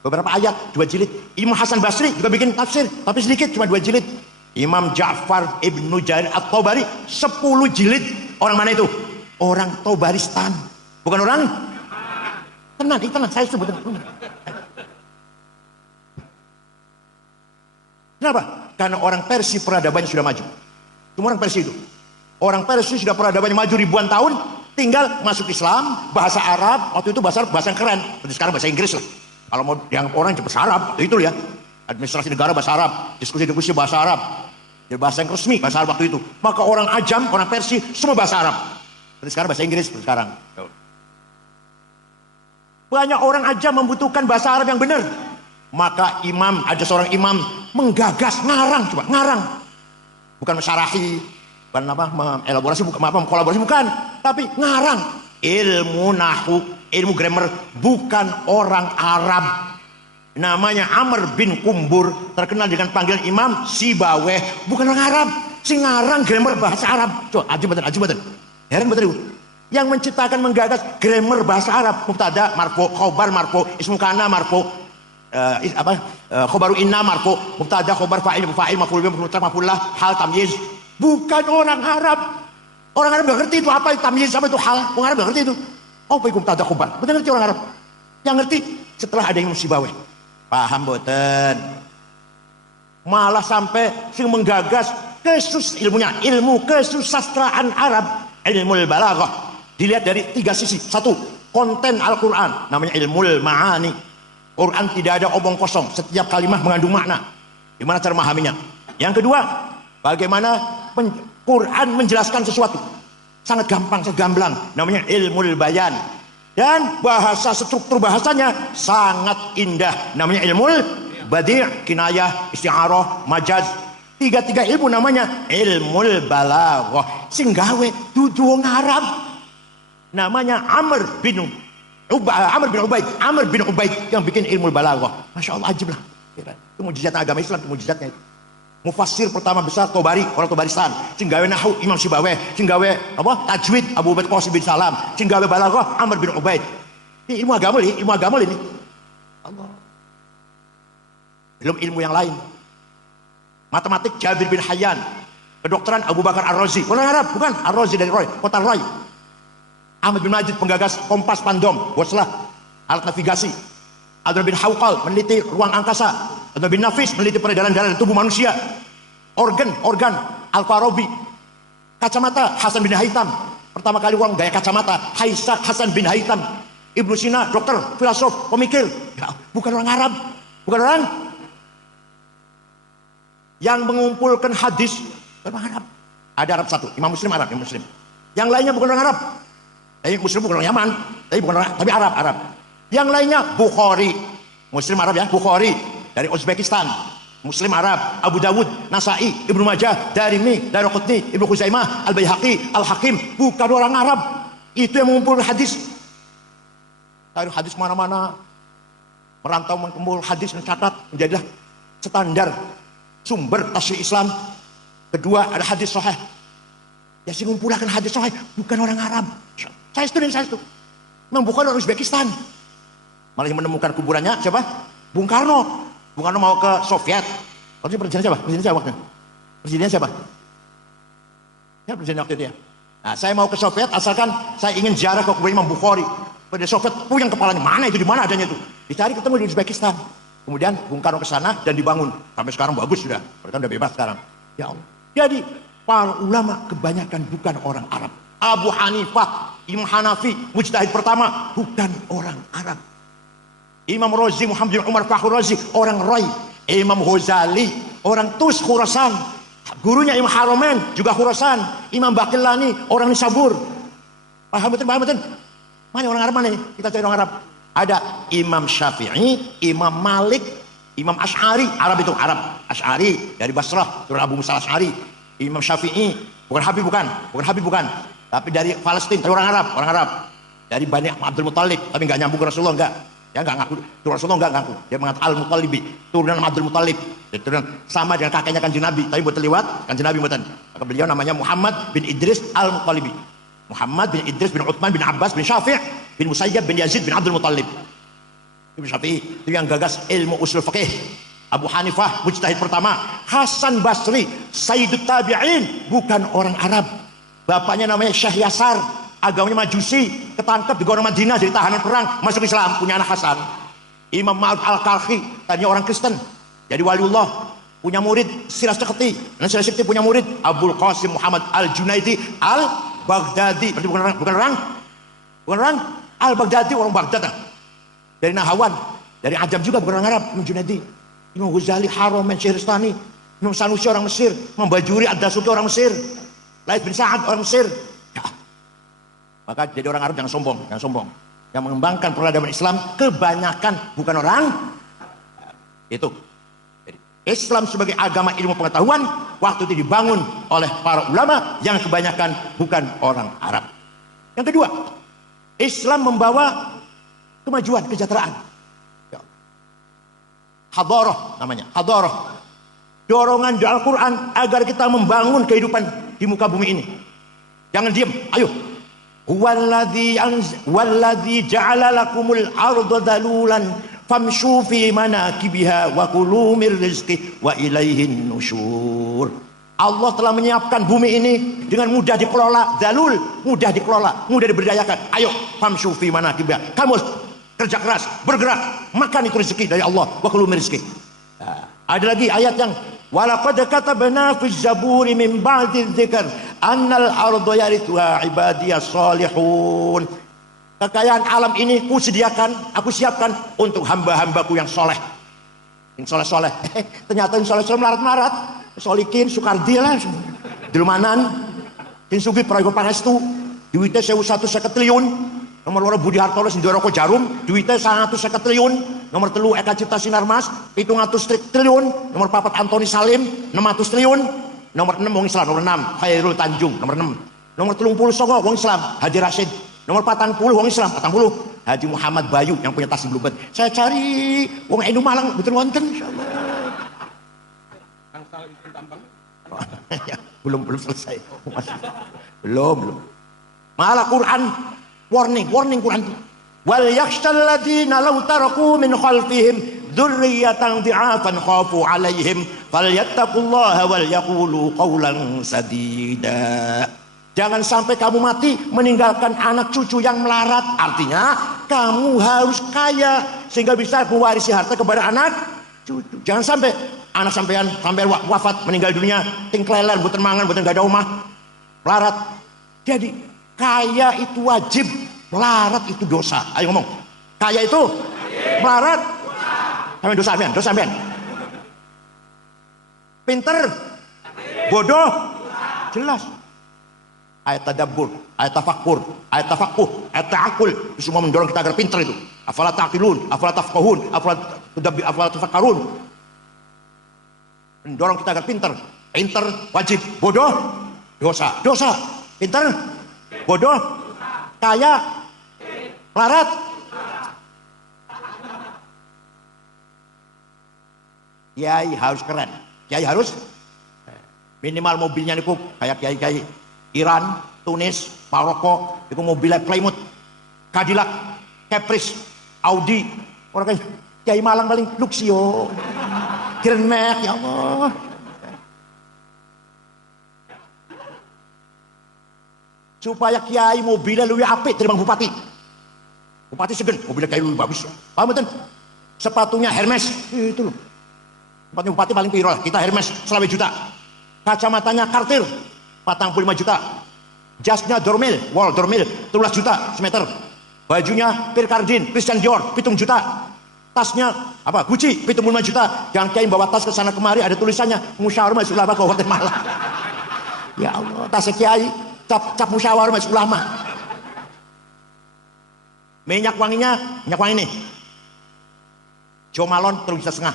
beberapa ayat 2 jilid. Imam Hasan Basri juga bikin tafsir tapi sedikit, cuma 2 jilid. Imam Ja'far Ibnu Jarir At-Tabari 10 jilid. Orang mana itu? Orang Tabaristan, bukan orang tenang, saya sebut. Kenapa? Karena orang Persia peradabannya sudah maju. Semua orang Persia itu. Orang Persia sudah peradabannya maju ribuan tahun, tinggal masuk Islam, bahasa Arab. Waktu itu bahasa Arab bahasa yang keren. Seperti sekarang bahasa Inggris lah. Kalau mau yang orang bahasa Arab, itu ya. Administrasi negara bahasa Arab, diskusi-diskusi bahasa Arab. Jadi bahasa yang resmi, bahasa Arab waktu itu. Maka orang Ajam, orang Persia, semua bahasa Arab. Seperti sekarang bahasa Inggris, seperti sekarang. Banyak orang Ajam membutuhkan bahasa Arab yang benar. Maka ada seorang imam menggagas, ngarang, coba, ngarang. Bukan mesyarahi, bukan apa, mengelaborasi, bukan apa, mengkolaborasi, bukan. Tapi ngarang. Ilmu nahu, ilmu grammar, bukan orang Arab. Namanya Amr bin Kumbur, terkenal dengan panggilan Imam Sibaweh, bukan orang Arab. Si ngarang grammar bahasa Arab. Coba, ajib. Heran betul. Yang menciptakan, menggagas grammar bahasa Arab. Mubtada, marfu, khobar, marfu, ismu kana, marfu. Khobaru inna marfu, mubtada, khobar, fa'il, maf'ul bih, maf'ul lah, hal, tamyiz. Bukan orang Arab. Orang Arab gak ngerti itu apa itu tamyiz, apa itu hal. Orang Arab gak ngerti itu. Oh, apa itu mubtada, khobar. Betul ngerti orang Arab. Yang ngerti setelah ada Imam Sibaweh. Paham boten? Malah sampai sing menggagas ilmu kesusastraan Arab, ilmu balaghah. Dilihat dari 3 sisi. 1, konten Al-Quran, namanya ilmu ma'ani. Quran tidak ada omong kosong, setiap kalimat mengandung makna. Gimana cara memahaminya? Yang kedua, bagaimana Quran menjelaskan sesuatu. Sangat gampang, sangat gamblang, namanya ilmu bayan. Dan bahasa, struktur bahasanya sangat indah, namanya ilmu badi', kinayah, isti'arah, majaz. 3 ilmu namanya ilmu balaghah. Sing gawe dudu wong Arab. Namanya Amr bin Ubaid yang bikin ilmu balaghah. Masya Allah, ajib lah. Itu mujizat agama Islam, itu mujizatnya itu. Mufassir pertama besar Tobari, orang Tobaristan. Sing gawe nahwu Imam Sibaweh, sing gawe apa? Tajwid Abu Ubaid Qasim bin Salam, sing gawe balaghah Amr bin Ubaid. Ini ilmu agama ini. Allah. Belum ilmu yang lain. Matematik Jabir bin Hayyan. Kedokteran Abu Bakar Ar-Razi. Orang Arab, bukan Ar-Razi dari Roy, kota Roy. Ahmad bin Majid penggagas kompas pandom, waslah, alat navigasi. Adnan bin Hawqal meneliti ruang angkasa. Adnan bin Nafis meneliti peredaran darah di tubuh manusia. Organ Al-Farabi. Kacamata Hasan bin Haytham. Pertama kali orang gaya kacamata Hasan bin Haytham. Ibnu Sina, dokter, filosof, pemikir. Ya, bukan orang Arab, bukan orang yang mengumpulkan hadis orang Arab. Ada Arab satu, Imam Muslim Arab, Imam Muslim. Yang lainnya bukan orang Arab. Muslim bukan orang Yaman, tapi Arab. Yang lainnya Bukhari, Muslim Arab ya, Bukhari dari Uzbekistan, Muslim Arab, Abu Dawud, Nasai, Ibnu Majah, Darimi, Daraqutni, Ibnu Khuzaimah, Al-Baihaqi, Al-Hakim, bukan orang Arab. Itu yang mengumpulkan hadis. Taruh hadis mana-mana, merantau mengumpul hadis, mencatat, menjadilah standar sumber tafsir Islam. Kedua ada hadis sahih. Ya sih ngumpulkan hadis sahih, bukan orang Arab. Saya itu. Memang bukan orang Uzbekistan. Malah yang menemukan kuburannya siapa? Bung Karno. Bung Karno mau ke Soviet. Waktu itu Presidennya siapa? Ya presiden waktu itu ya. Nah, saya mau ke Soviet asalkan saya ingin ziarah ke kubur Imam Bukhari. Pada Soviet puyeng kepalanya, mana itu, di mana adanya itu? Dicari ketemu di Uzbekistan. Kemudian Bung Karno ke sana dan dibangun. Sampai sekarang bagus sudah. Mereka sudah bebas sekarang. Ya Allah. Jadi para ulama kebanyakan bukan orang Arab. Abu Hanifah, Imam Hanafi, mujtahid pertama, bukan orang Arab. Imam Razi, Muhammad bin Umar Fakhrur Razi, orang Roy. Imam Ghazali, orang Tus, Khurasan. Gurunya Imam Haramain, juga Khurasan. Imam Baqillani, orang Nisabur. Paham betul? Mana orang Arab mana ini? Kita cari orang Arab. Ada Imam Syafi'i, Imam Malik, Imam Asy'ari. Arab itu, Arab. Asy'ari dari Basrah, turun Abu Musa Asy'ari. Imam Syafi'i, bukan Habib bukan. Tapi dari Palestina, tapi orang Arab. Dari Bani Abdul Muthalib, tapi enggak nyambung ke Rasulullah, enggak. Ya enggak ngaku, Rasulullah enggak ngaku. Dia mengatakan Al-Muttalibi, turunan Abdul Muthalib. Turunan sama dengan kakeknya Kanjeng Nabi, tapi buat terliwat Kanjeng Nabi mboten. Maka beliau namanya Muhammad bin Idris Al-Muttalibi. Muhammad bin Idris bin Utsman bin Abbas bin Syafi' bin Musayyab bin Yazid bin Abdul Muthalib. Ibnu Syafi'i itu yang gagas ilmu usul fikih. Abu Hanifah mujtahid pertama. Hasan Basri Sayyidut Tabi'in, bukan orang Arab. Bapaknya namanya Syekh Yasar, agamanya Majusi, ketangkep di Gor Madinah jadi tahanan perang, masuk Islam, punya anak Hasan. Imam Ma'ruf Al-Kalhi, tadinya orang Kristen, jadi waliullah. punya murid Siras Seketi. Dan Siras Seketi punya murid Abdul Qasim Muhammad Al-Junaidi Al-Baghdadi. Berarti bukan orang Al-Baghdadi, orang Baghdad. Dari Nahawan, dari Ajam juga, bukan orang Arab. Imam Junaidi, Imam Ghazali, Haromen, Syehristani, Imam Sanusi orang Mesir, Imam Bajuri Ad-Dasuki orang Mesir, Laith bin Sa'ad orang Mesir. Ya. Maka jadi orang Arab jangan sombong. Yang mengembangkan peradaban Islam kebanyakan bukan orang itu. Jadi, Islam sebagai agama ilmu pengetahuan waktu itu dibangun oleh para ulama yang kebanyakan bukan orang Arab. Yang kedua, Islam membawa kemajuan, kesejahteraan. Hadarah namanya, hadarah. Dorongan di Al-Quran agar kita membangun kehidupan di muka bumi ini. Jangan diam, ayo. Walladzi ja'ala lakumul arda dalulan famshu fi manakibiha wa kulu mir rizqi wa ilaihin nusyur. Allah telah menyiapkan bumi ini dengan mudah dikelola, dalul, mudah dikelola, mudah diberdayakan. Ayo, famshu fi manakibiha. Kamu kerja keras, bergerak, makan itu rezeki dari Allah, wa kulu mir rizqi. Ada lagi ayat yang walaqad katabna fi zaburi min ba'di dzikr annal arda yarithuha ibadiyas salihun. Kekayaan alam ini aku siapkan untuk hamba-hambaku yang soleh. Yang soleh-soleh. Ternyata yang soleh-soleh melarat-melarat. Solikin, Sukardi lah. Dilmanan. Yang sugi prayoga pangestu. Duitnya 1,1 triliun. Nomor loro Budi Hartono Sindoroko Jarum, duitnya 150 triliun. Nomor 3 Eka Cipta Sinarmas, 700 triliun. Nomor 4 Antoni Salim, 600 triliun. Nomor 6 wong Islam, nomor 6 Khairul Tanjung, nomor 6. Nomor 30 wong Islam, Haji Rashid. Nomor 40 wong Islam, 40 Haji Muhammad Bayu yang punya tas Bluebird. Saya cari wong Enu Malang betul wonten insyaallah. belum selesai. Belum. Malah Quran warning Quran. Wal yakhshal ladzina law taraku min khalfihim dzurriyyatan dhi'afan khafu 'alaihim falyattaqullaha wal yaqulu qawlan sadida. Jangan sampai kamu mati meninggalkan anak cucu yang melarat. Artinya kamu harus kaya sehingga bisa mewarisi harta kepada anak cucu. Jangan sampai anak sampai wafat meninggal dunia tingklelan boten mangan boten gak ada omah, melarat. Jadi kaya itu wajib, melarat itu dosa. Ayo ngomong. Kaya itu melarat sampai dosa sampean. Pinter, bodoh, jelas. Ayat tadabbur, ayat tafakkur, ayat tafakuh, ayat ta'akul, itu semua mendorong kita agar pinter itu. Afala ta'qilun, afala tafqahun, afala tafakkarun. Mendorong kita agar pinter. Pinter wajib, bodoh dosa. Pinter, bodoh, kaya, melarat. Kiai harus keren. Kiai harus minimal mobilnya niku kayak kiai Iran, Tunis, Maroko, itu mobilnya Plymouth, Cadillac, Caprice, Audi. Orang Kiai Malang paling Luxio, Grand Max, ya Allah. Supaya kiai mobilnya lebih apik dari bang bupati. Bupati segen, mobilnya kiai lebih bagus. Paham betul? Sepatunya Hermes, itu loh. Sepatunya bupati paling piro lah. Kita Hermes, selawe juta. Kacamatanya Cartier, 45 juta. Jasnya Dormil, Wall Dormil, 13 juta semeter. Bajunya Pierre Cardin, Christian Dior, 7 juta. Tasnya apa? Gucci, 75 juta. Yang kiai bawa tas ke sana kemari ada tulisannya Musyawarah Majelis Ulama Kabupaten Malang. Ya Allah, tasnya kiai cap Musyawarah Majelis Ulama. Minyak wangi nih. Jo Malone 3,5 juta.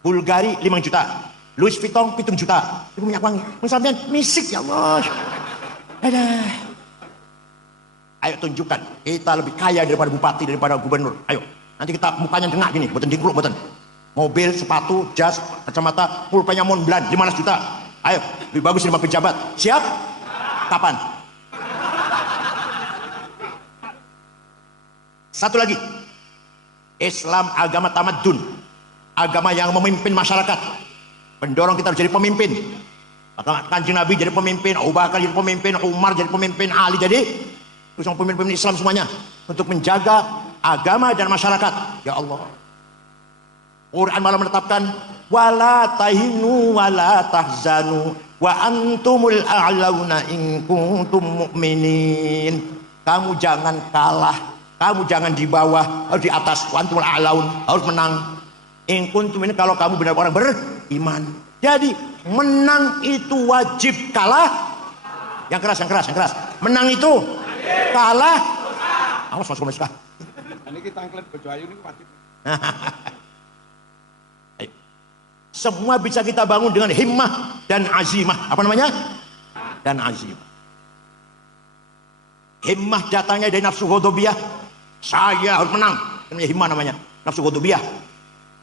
Bulgari 5 juta. Louis Vuitton 7 juta. Itu minyak wangi. Misalnya misik ya Allah. Ayo tunjukkan kita lebih kaya daripada bupati, daripada gubernur. Ayo. Nanti kita mukanya dengak gini, boten dingkluk boten. Mobil, sepatu, jas, kacamata, pulpennya Montblanc 15 juta. Ayo, lebih bagus daripada pejabat. Siap? Kapan? Satu lagi. Islam agama tamadun. Agama yang memimpin masyarakat. Mendorong kita jadi pemimpin. Maka Kanjeng Nabi jadi pemimpin, Abu Bakar jadi pemimpin, Umar jadi pemimpin, Ali jadi pemimpin Islam semuanya untuk menjaga agama dan masyarakat. Ya Allah. Quran malah menetapkan wala tahinu wala tahzanu wa antumul a'launa in kuntum mu'minin. Kamu jangan kalah, kamu jangan di bawah, harus di atas. Wa antumul a'laun, harus menang. In kuntum ini kalau kamu benar-benar beriman. Jadi menang itu wajib, kalah yang keras, yang keras, yang keras. Menang itu kalah. Awas masuk Mekah. Ini kita angklet bojo ayu ini wajib. Semua bisa kita bangun dengan himmah dan azimah. Apa namanya? Dan azimah. Himmah datangnya dari nafsu ghadabiyah. Saya harus menang. Namanya himmah namanya. Nafsu ghadabiyah.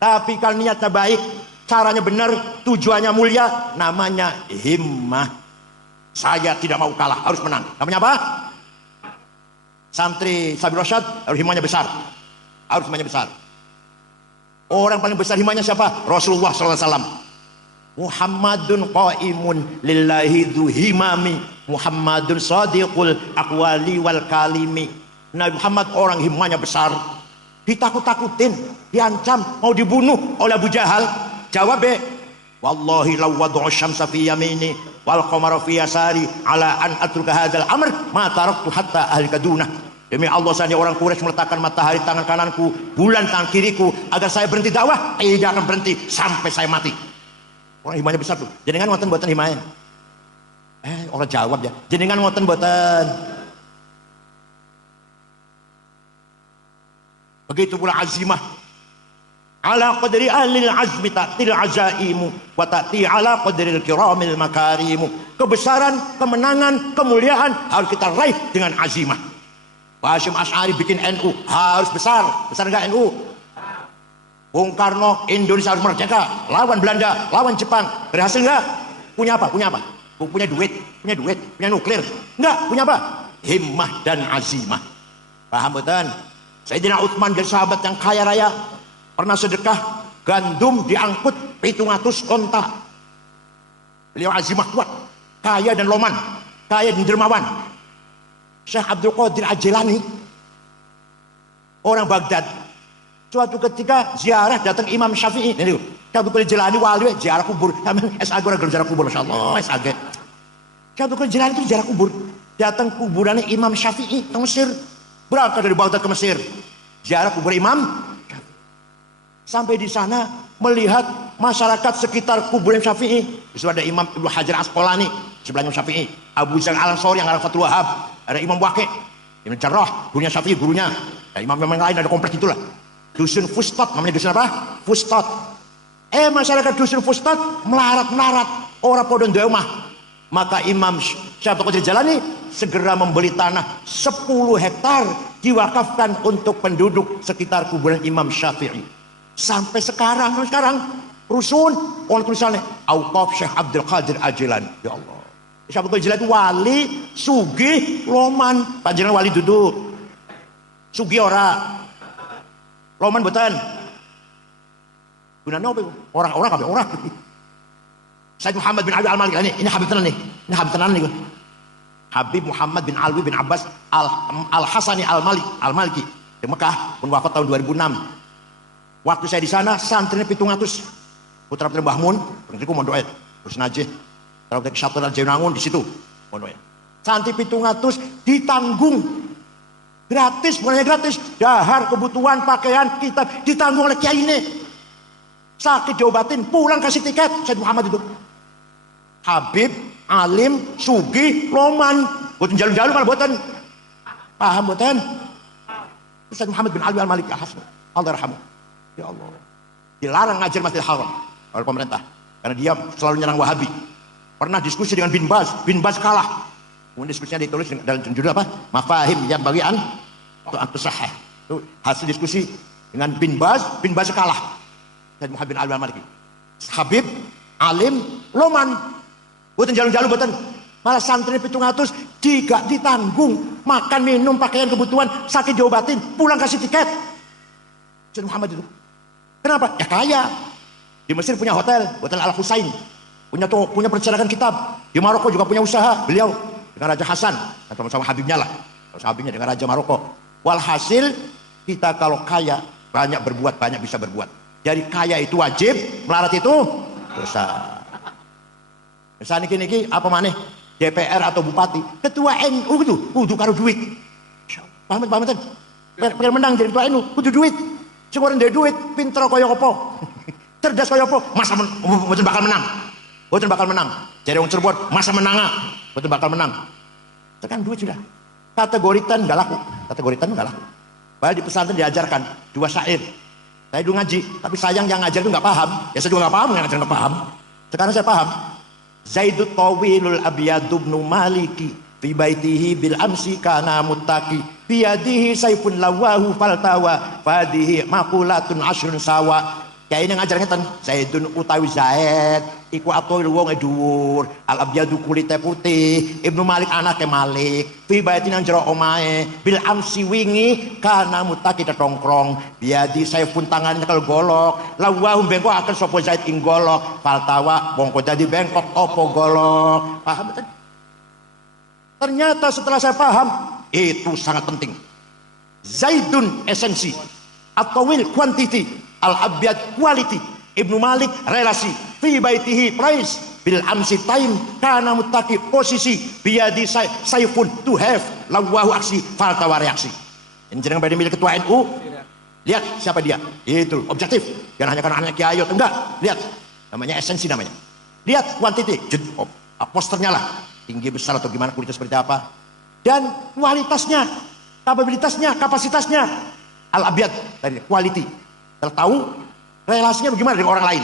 Tapi kalau niatnya baik, caranya benar, tujuannya mulia, namanya himmah. Saya tidak mau kalah, harus menang. Namanya apa? Santri Sabil Rasyad harus himmahnya besar. Harus himmahnya besar. Orang paling besar himanya siapa? Rasulullah SAW. Muhammadun qaimun lillahi dhu himami. Muhammadun sadiqul aqwali wal kalimi. Nabi Muhammad orang himanya besar. Ditakut-takutin, diancam, mau dibunuh oleh Abu Jahal. Jawab wallahi law wadu'a syamsa fi yamini wal qamara fi yasari ala an atruka hadzal amr ma taraktu hatta ahlika dunah. Demi Allah, saya orang Quraisy meletakkan matahari tangan kananku, bulan tangan kiriku, agar saya berhenti dakwah, tidak akan berhenti sampai saya mati. Orang himanya besar tuh. Jenengan ngoten mboten himaya? Orang jawab ya. Jenengan ngoten mboten? Begitu pula azimah. Ala qadri ahlil azmi ta'til azaimu wa ta'ti ala qadril kiramil makarimu. Kebesaran, kemenangan, kemuliaan harus kita raih dengan azimah. Hasyim Asy'ari bikin NU harus besar. Besar enggak NU? Bung Karno, Indonesia harus merdeka, lawan Belanda, lawan Jepang. Berhasil enggak? Punya apa? Punya apa? Punya duit, punya nuklir. Enggak, punya apa? Himmah dan azimah. Paham betul? Sayyidina Utsman dari sahabat yang kaya raya, pernah sedekah gandum diangkut 700 onta. Beliau azimah kuat, kaya dan loman, kaya dan dermawan. Syekh Abdul Qadir Al-Jilani, orang Baghdad, suatu ketika ziarah datang Imam Syafi'i. Ini Syekh Abdul Qadir Al-Jilani wali ziarah kubur. SAG orang ziarah kubur, masyaallah SAG. Syekh Abdul Qadir Al-Jilani itu ziarah kubur. Datang kuburannya Imam Syafi'i ke Mesir. Berangkat dari Baghdad ke Mesir, ziarah kubur Imam Syafi'i. Sampai di sana melihat masyarakat sekitar kuburan Syafi'i. Di situ ada Imam Ibnu Hajar Asqalani sebelahnya Syafi'i, Abu Zar Al-Ansari yang arah Fathul Wahhab, ada Imam Waqi', Ibnu Jarrah, gurunya Syafi'i, gurunya. Ada imam yang lain, ada kompleks itulah. Dusun Fustat, namanya dusun apa? Fustat. Masyarakat dusun Fustat melarat-melarat, orang podon domah. Maka Imam Syekh Abdul Qadir Jalani segera membeli tanah 10 hektar diwakafkan untuk penduduk sekitar kuburan Imam Syafi'i. Sampai sekarang rusun orang tulisannya Auqaf Syekh Abdul Qadir Al-Jilani. Ya Allah, Syekh Abdul Qadir Jilani wali, sugih, loman. Panjenengan wali duduk, sugih ora, loman betul. Gunanya apa? Orang-orang kabeh orang. Sayyid Muhammad bin Abi Al-Maliki ini Habib tenan nih. Ini Habib tenan nih. Habib Muhammad bin Alwi bin Abbas Al-Hasani Al-Maliki di Mekah, pun wafat tahun 2006. Waktu saya di sana santrinya 700. Putra Putra Mbah Mun, pentriku mondok terus najih. Kalau ke Syatur Al-Jainangun di situ mondoknya. Santri 700 ditanggung gratis, bukannya gratis. Dahar, kebutuhan, pakaian, kitab ditanggung oleh kiai ini. Sakit diobatin, pulang kasih tiket. Sayyid Muhammad itu Habib, alim, sugih, loman. Buatan jalur-jalur malah buatan. Paham buatan? Sayyid Muhammad bin Ali Al-Malik Allah rahmat. Ya Allah. Dilarang ngajar Masjidil Haram oleh pemerintah karena dia selalu nyerang Wahabi. Pernah diskusi dengan Bin Baz kalah. Kemudian diskusinya ditulis dalam judul apa? Mafahim yang bagian atau antusahih. Itu hasil diskusi dengan Bin Baz kalah. Sayyid Muhammad bin Ali Al-Maliki. Habib, alim, loman. Buatan jalur-jalur buatan. Malah santri 700 ditanggung makan, minum, pakaian, kebutuhan, sakit diobatin, pulang kasih tiket. Sayyid Muhammad itu. Kenapa? Ya kaya. Di Mesir punya hotel Al-Husain. Punya percetakan kitab. Di Maroko juga punya usaha. Beliau dengan Raja Hasan, sama-sama Habibnya lah. Habibnya dengan Raja Maroko. Walhasil kita kalau kaya banyak berbuat, banyak bisa berbuat. Jadi kaya itu wajib, melarat itu dosa. Misalnya niki apa maneh DPR atau bupati, ketua NU itu kudu karo duit. Paham kan? Pengen menang jadi ketua NU kudu duit. Sing ora ndek duit pinter kaya apa? Cerdas kaya apa? Masa mboten bakal menang. Mboten bakal menang. Jadi wong Cirebon masa menang mboten bakal menang. Tekan duit sudah. Kategori tan enggak laku. Kategori tan enggak laku. Padahal di pesantren diajarkan 2 syair. Saya dulu ngaji, tapi sayang yang ngajar itu nggak paham. Ya saya juga nggak paham, yang ngajar nggak paham. Sekarang saya paham. Zaidut tawilul abiyadu ibnu maliki fi baitihi bil amsi kana muttaqi biyadihi saifun lawahu faltawa fadihi maqulatun asrun sawa. Kayak ini ngajar ngeten, Zaidun utawi Zaid iku atol wong dhuwur, al abyadu kulite putih, Ibnu Malik anake Malik, fi baitin nang jero omahe, bil amsi wingi kana mutaki tetongkrong, biadi saifun tangan nyekel golok, lawahu bengkok akan sapa Zaid ing golok, faltawa mongko dadi bengkok apa golok. Paham betul? Ternyata setelah saya paham, itu sangat penting. Zaidun esensi, at-tawil quantity, al-abyad quality, Ibnu Malik relasi, fi baitihi price, bil amsi time kana muttaqi posisi, biadi saifun to have, lawahu aksi, faltawa reaksi. Ini jangan pada milik ketua NU. Lihat siapa dia. Itu objektif. Jangan hanya karena anak kiai enggak. Lihat. Namanya esensi namanya. Lihat quantity, posternya lah. Tinggi besar atau gimana, kulitnya seperti apa. Dan kualitasnya, kapabilitasnya, kapasitasnya. Al-abyad dari quality. Tahu relasinya bagaimana dengan orang lain.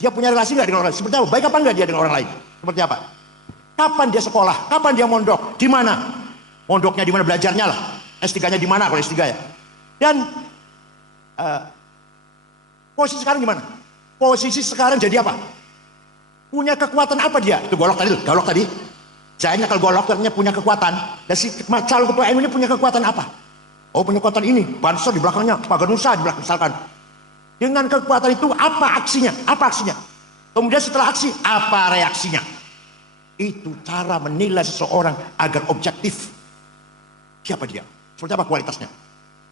Dia punya relasi nggak dengan orang lain? Seperti apa? Baik apa enggak dia dengan orang lain? Seperti apa? Kapan dia sekolah? Kapan dia mondok? Di mana? Mondoknya di mana? Belajarnya lah. S3-nya di mana kalau S3 ya? Dan posisi sekarang gimana? Posisi sekarang jadi apa? Punya kekuatan apa dia? Itu golok tadi. Saya kalau golok ternyata punya kekuatan. Dan si calon ketua MU ini punya kekuatan apa? Oh, punya kekuatan ini, Banser di belakangnya, Paganusa di belakang misalkan. Dengan kekuatan itu apa aksinya? Apa aksinya? Kemudian setelah aksi, apa reaksinya? Itu cara menilai seseorang agar objektif. Siapa dia? Seperti apa kualitasnya?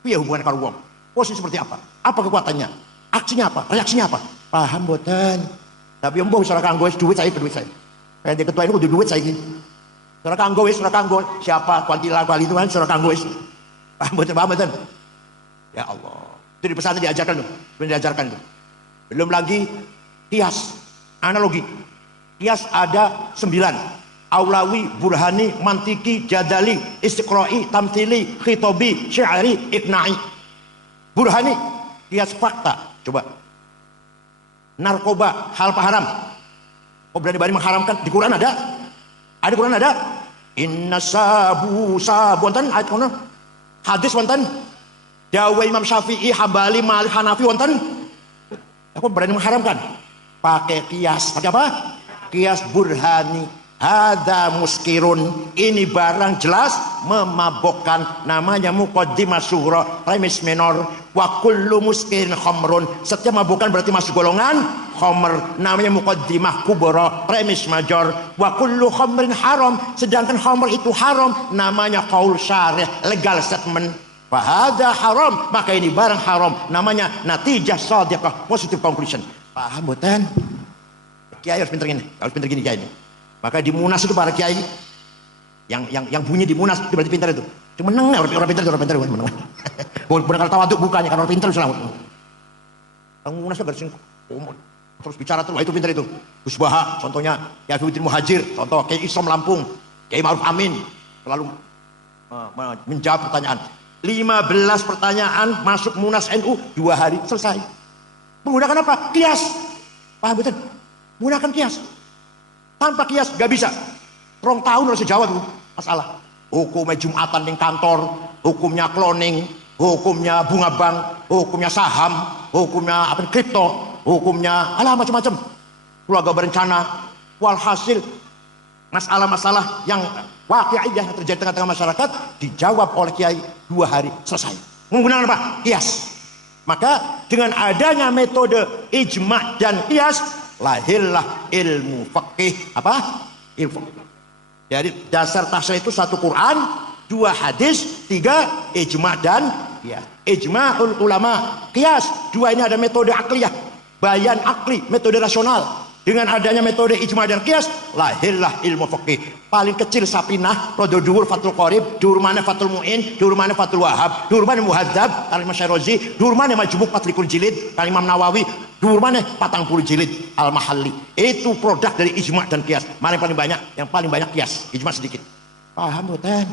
Iya hubungan karo wong. Posisi seperti apa? Apa kekuatannya? Aksinya apa? Reaksinya apa? Paham boten? Tapi mbok saudara kanggo duit saya. Kayak di ketua ini kudu duit saya. Saudara kanggo siapa kualitas itu kan saudara kanggo Paham betul? Ya Allah. Itu di pesantren diajarkan tuh. Belum lagi kias, analogi. Kias ada 9. Aulawi, burhani, mantiki, jadali, istiqra'i, tamthili, khitobi, syi'ari, iqna'i. Burhani, kias fakta. Coba. Narkoba, hal haram. Oh, berani mengharamkan? Di Quran ada? Ada Quran ada? Inna sabu wonten ayat kono. Hadis wonten. Dawe Imam Syafi'i, Hambali, Malik, Hanafi wonten. Aku berani mengharamkan. Pakai kias. Pakai apa? Kias burhani. Ada muskirun. Ini barang jelas memabokkan. Namanya muqaddimah sughra, premis minor. Wa kullu muskirin khamrun. Setiap mabukkan berarti masuk golongan khamr. Namanya muqaddimah kubra, premis major. Wa kullu khamrin haram. Sedangkan khamr itu haram. Namanya qaul syarih, legal statement. Fahada haram. Maka ini barang haram. Namanya natijah shadiqah, positive conclusion. Paham bukan? Kiai harus pinter gini. Harus pinter gini kiai ini. Maka di Munas itu para kiai yang bunyi di Munas itu berarti pintar itu. Cuma menang orang pintar menang. Bukan kalau tawaduk bukannya kalau orang pintar selamat. Orang Munas itu harus terus bicara terus itu pintar itu. Gus Baha contohnya, Kiai Fitrul Muhajir contoh, Kiai Isom Lampung, Kiai Ma'ruf Amin selalu menjawab pertanyaan. 15 pertanyaan masuk Munas NU 2 hari selesai. Menggunakan apa? Kias. Paham betul? Menggunakan kias. Tanpa kias gak bisa. 2 tahun harus jawab tuh masalah. Hukumnya Jumatan di kantor, hukumnya cloning, hukumnya bunga bank, hukumnya saham, hukumnya apa kripto, hukumnya macam-macam. Keluarga berencana. Walhasil masalah-masalah yang waqi'iyah yang terjadi tengah-tengah masyarakat dijawab oleh kiai 2 hari selesai. Menggunakan apa? Kias. Maka dengan adanya metode ijma' dan kias lahirlah ilmu fikih apa? Ilmu. Jadi dasar tafsir itu 1 Quran, 2 hadis, 3 ijma' dan Ya. Ijma'ul ulama, qiyas. Dua ini ada metode akliyah, bayan akli, metode rasional. Dengan adanya metode ijma' dan qiyas, lahirlah ilmu fikih. Paling kecil Sapinah, Rodo Dhuwur Fathul Qorib, dhuwur mana Fathul Mu'in, dhuwur mana Fathul Wahhab, dhuwur mana Muhadzab, Kalimah Syairozi, dhuwur mana Majmu' Fatlikul Jilid, Kalimah Nawawi, dhuwur mana 40 jilid Al-Mahalli. Itu produk dari ijma' dan qiyas. Mana yang paling banyak? Yang paling banyak qiyas, ijma' sedikit. Paham bukan?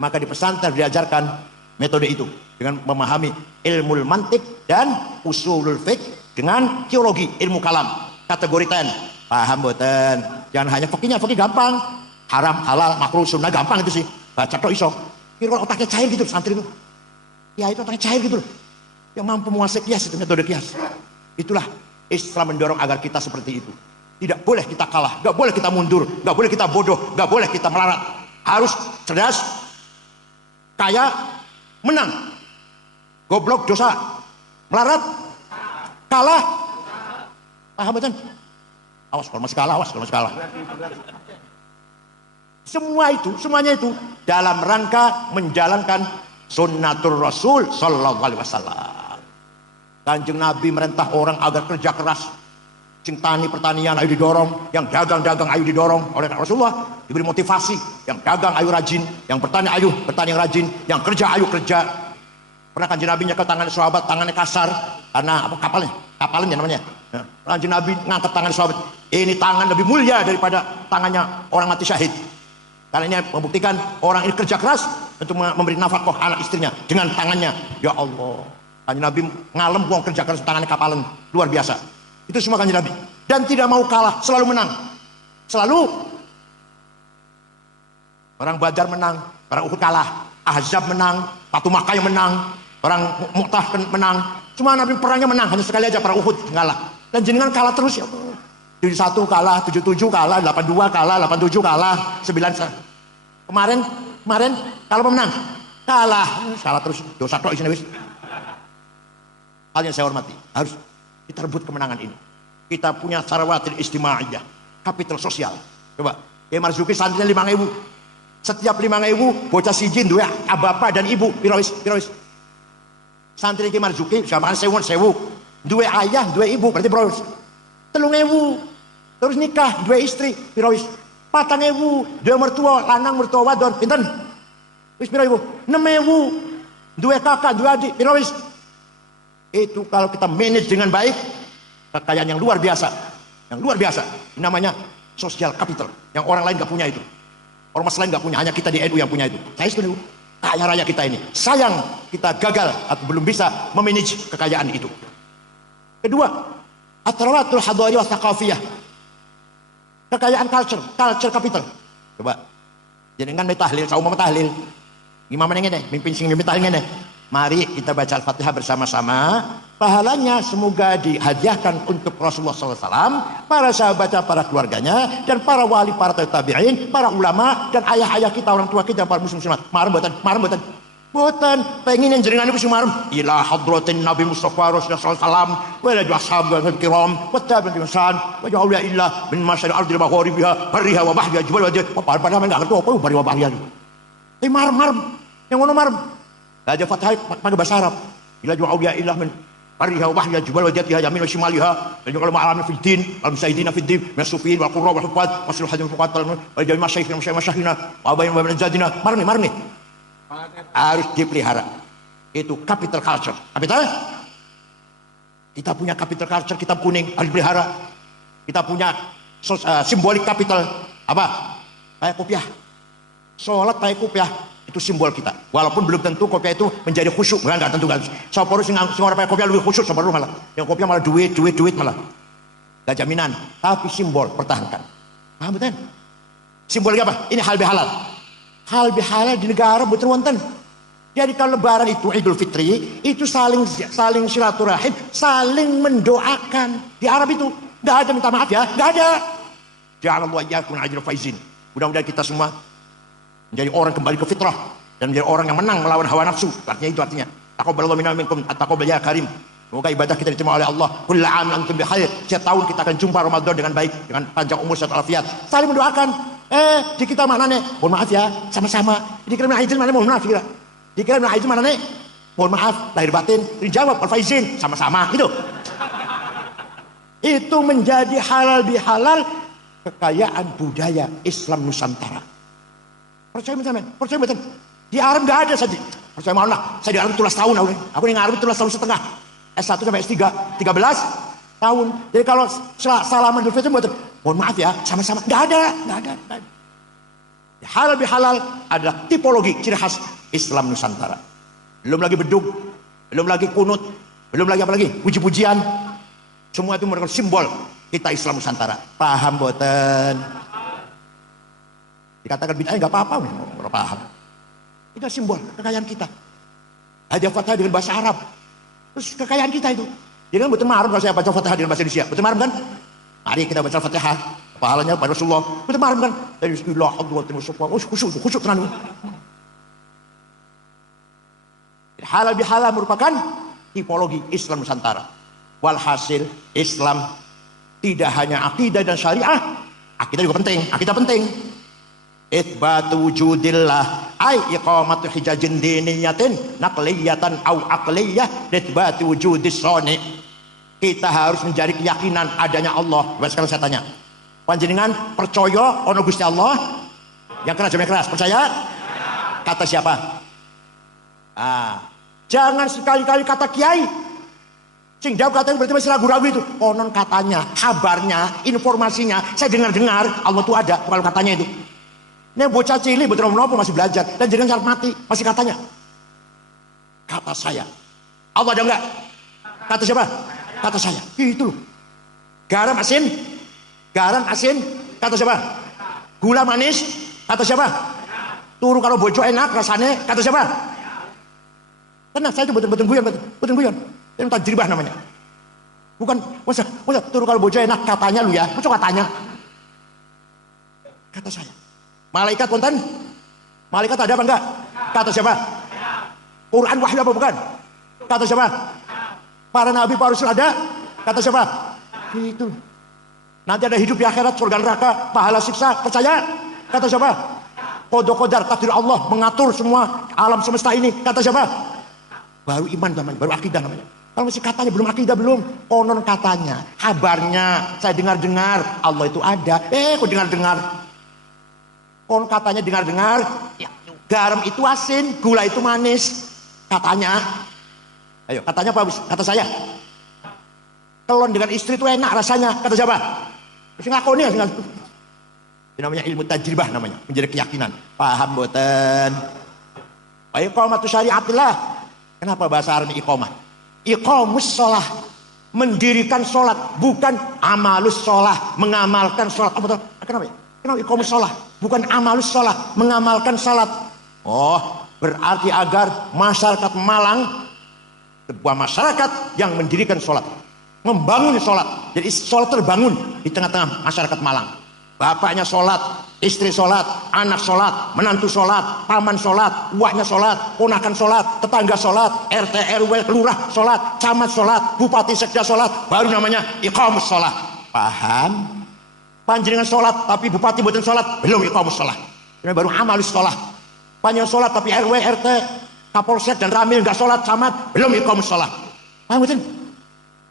Maka di pesantren diajarkan metode itu dengan memahami ilmu mantik dan usulul fiqh dengan teologi ilmu kalam. Kategori 10. Paham boten? Jangan hanya fikihnya, fikih gampang. Haram, halal, makruh, sunnah gampang itu sih. Baca tok iso. Kira otaknya cair gitu santri itu. Ya itu otaknya cair gitu loh. Yang mampu menguasai qiyas itu metode qiyas. Itulah Islam mendorong agar kita seperti itu. Tidak boleh kita kalah, enggak boleh kita mundur, enggak boleh kita bodoh, enggak boleh kita melarat. Harus cerdas, kaya, menang. Goblok dosa. Melarat, kalah. Paham betul? Awas kalau masih kalah, awas kalau masih kalah. Semuanya itu dalam rangka menjalankan sunnatul Rasul sallallahu alaihi wasallam. Kanjeng Nabi merintah orang agar kerja keras. Sing tani pertanian ayo didorong, yang dagang ayo didorong. Oleh Rasulullah diberi motivasi, yang dagang ayo rajin, yang bertani ayo bertani yang rajin, yang kerja ayo kerja. Pernah Kanjeng Nabi nyekel tangan sahabat, tangannya kasar karena apa kapalnya namanya. Nah, Kanjeng Nabi ngangkat tangan sahabat, ini tangan lebih mulia daripada tangannya orang mati syahid. Karena ini membuktikan orang ini kerja keras untuk memberi nafkah anak istrinya dengan tangannya. Ya Allah, Kanjeng Nabi ngalem wong kerja keras tangannya kapalan, luar biasa. Itu semua Kanjeng Nabi. Dan tidak mau kalah, selalu menang. Selalu. Orang Badar menang, orang Uhud kalah, Ahzab menang, Batu Makkah yang menang, orang Mu'tah menang. Cuma Nabi perangnya menang, hanya sekali aja perang Uhud kalah. Dan jenengan kalah terus ya. 71 kalah, 77 kalah, 82 kalah, 87 kalah, 9 kemarin kalau pemenang kalah terus, dosa tok isine wis. Hal yang saya hormati, harus kita rebut kemenangan ini. Kita punya sarawatil istima'iyah, kapital sosial. Coba, Kiai Marzuki santrinya 5.000. Setiap 5.000 bocah siji duwe bapak dan ibu pirawis. Santri Kiai Marzuki sama sewu. Duwe ayah, duwe ibu, berarti pirawis. 3.000. Terus nikah, duwe istri, pirawis. 4.000, duwe mertua, lanang mertua wadon, pinten? Wis pira ibu? 6.000. Duwe kakak, duwe adik, pirawis. Itu kalau kita manage dengan baik, kekayaan yang luar biasa. Yang luar biasa. Ini namanya social capital. Yang orang lain gak punya itu. Orang lain gak punya, hanya kita di NU yang punya itu. Saya setuju. Kaya raya kita ini. Sayang kita gagal atau belum bisa memanage kekayaan itu. Kedua, at-tarawatul hadari wa thaqafiyah. Kekayaan culture capital. Coba. Jadi kan tahlil, saumah tahlil. Gimana ngene? Mimpin sing mimpin tahlil ngene. Mari kita baca Al-Fatihah bersama-sama. Pahalanya semoga dihadiahkan untuk Rasulullah SAW, para sahabatnya, para keluarganya, dan para wali, para tabi'in, para ulama, dan ayah-ayah kita, orang tua kita, para muslim-muslimat. Marem boten. Boten, pengen yang jaringan itu marem. Ila hadratin Nabi Mustafa Rasulullah SAW, wa ila ashabil kiram, wa tabi'in insan, wa ja'ulia illa min masyari ardi wa gharibiha, bariha wa bahriha, jibal wa jibal. Padahal enggak ngerti apa bariha wa bahriha. Marem. Yang ngono marem. Baca Fatihah pakai bahasa Arab. Ila ja'ulia illa min bariha wa bahriha, jibal wa jatiha, yamin wa shimaliha, dan juga ulama fid din, al-musaidina fid din, min as-sufiyin wal qurra wal huffaz, wa sulh hadin fuqatal, wa jami' masyayikhina wa masyayikhina, wa abayin wa zadina. Marem. Harus dipelihara. Itu capital culture. Capital? Kita punya capital culture, kita kuning, harus dipelihara. Kita punya simbolik capital. Apa? Kayak kopiah. Sholat kayak kopiah. Itu simbol kita. Walaupun belum tentu kopiah itu menjadi khusyuk. Enggak tentu kan. Saporu sing orang pakai kopiah lebih khusyuk saporu malah. Yang kopiah malah duit malah. Gak jaminan. Tapi simbol pertahankan. Paham betul? Simbolnya apa? Ini hal bihalal. Hal bihalal di negara betul wonten. Jadi kalau lebaran itu Idul Fitri, itu saling silaturahim, saling mendoakan. Di Arab itu enggak ada minta maaf ya, enggak ada. Ja'alallahu iyyakum ajra faizin. Mudah-mudahan kita semua menjadi orang kembali ke fitrah dan menjadi orang yang menang melawan hawa nafsu. Artinya itu artinya. Taqabbalallahu minna minkum at-taqabbal ya karim. Semoga ibadah kita diterima oleh Allah. Kullu 'am antum bi khair. Setiap tahun kita akan jumpa Ramadan dengan baik, dengan panjang umur sehat walafiat. Saling mendoakan. Di kita mana nih? Mohon maaf ya, sama-sama. Dikira minal aidin mana mohon maaf kira. Dikira minal aidin mana nih? mohon maaf lahir batin, dijawab Al Faizin sama-sama gitu. Itu menjadi halal bihalal kekayaan budaya Islam Nusantara. Percaya betul, percaya betul. Di Arab nggak ada saja. Percaya mau lah, saya di Arab 13 tahun aku di Arab 13 tahun setengah. S1 sampai S3 13 tahun. Jadi kalau salaman Idul Fitri betul, mohon maaf ya, sama-sama nggak ada. Halal bihalal adalah tipologi ciri khas Islam Nusantara. Belum lagi beduk, belum lagi kunut, belum lagi apa lagi puji-pujian. Semua itu merupakan simbol kita Islam Nusantara. Paham boten? Dikatakan bid'ah nggak apa-apa, orang paham. Itu simbol kekayaan kita. Hadiah Fatihah dengan bahasa Arab. Terus kekayaan kita itu. Jadi kan betul marah kalau saya baca Fatihah dengan bahasa Indonesia. Betul marah kan? Mari kita baca Fatihah. Pahalanya pada Rasulullah. Betul marah kan? Dari Bismillah, khusyuk tenang. Halal bihalal merupakan tipologi Islam Nusantara. Walhasil Islam tidak hanya akidah dan syariah, akidah juga penting, akidah penting. Itsbatu wujudillah ay iqamatu hijajin diniyatin naqliyatan au aqliyah itsbatu wujudis sani. Kita harus mencari keyakinan adanya Allah. Sekarang saya tanya, panjenengan percaya ono Gusti Allah? Yang keras jawabnya keras, percaya? Kata siapa? Jangan sekali-kali kata kiai. Sing jawab katanya berarti masih ragu-ragu itu. Konon katanya, kabarnya, informasinya, saya dengar-dengar Allah tuh ada kalau katanya itu. Ini bocah cilik betul menapa masih belajar dan jangan mati masih katanya. Kata saya. Allah ada enggak? Kata siapa? Kata saya. Itu loh. Garam asin, kata siapa? Gula manis, kata siapa? Turu kalau bojo enak rasanya, kata siapa? Tenang, saya itu betul guyon. Ini tajribah namanya. Bukan, masa turu kalau bojo enak katanya lu ya. Masa katanya? Kata saya. Malaikat konten? Malaikat ada apa enggak? Kata siapa? Quran wahyu apa bukan? Kata siapa? Para nabi, para rasul ada? Kata siapa? Itu. Nanti ada hidup di akhirat, surga neraka, pahala siksa, percaya? Kata siapa? Qadar takdir Allah mengatur semua alam semesta ini. Kata siapa? Baru iman namanya, baru akidah namanya. Kalau masih katanya belum akidah belum, konon katanya, kabarnya, saya dengar-dengar Allah itu ada. Kok dengar-dengar? Konon katanya dengar-dengar, ya, garam itu asin, gula itu manis. Katanya, ayo katanya apa? Kata saya, kelon dengan istri itu enak rasanya. Kata siapa? Mesti ngakoni ya. Ini namanya ilmu tajribah namanya, menjadi keyakinan. Paham boten? Iqamatu syariatillah. Kenapa bahasa Arab iqamah? Iqamus sholah, mendirikan sholat, bukan amalus sholah, mengamalkan sholat. Apa tuh? Kenapa ya? Kenapa iqamus sholah? Bukan amalus sholah, mengamalkan sholat. Oh, berarti agar masyarakat Malang, sebuah masyarakat yang mendirikan sholat, membangun sholat. Jadi sholat terbangun di tengah-tengah masyarakat Malang. Bapaknya sholat, istri sholat, anak sholat, menantu sholat, paman sholat, uaknya sholat, ponakan sholat, tetangga sholat, RT RW lurah sholat, camat sholat, bupati sekda sholat, baru namanya iqamus sholat. Paham? Panjenengan sholat tapi bupati buatan sholat, belum iqamus sholat. Ini baru amalus sholat. Panjenengan sholat tapi RW RT Kapolsek dan Ramil nggak sholat, camat, belum iqamus sholat. Paham betul?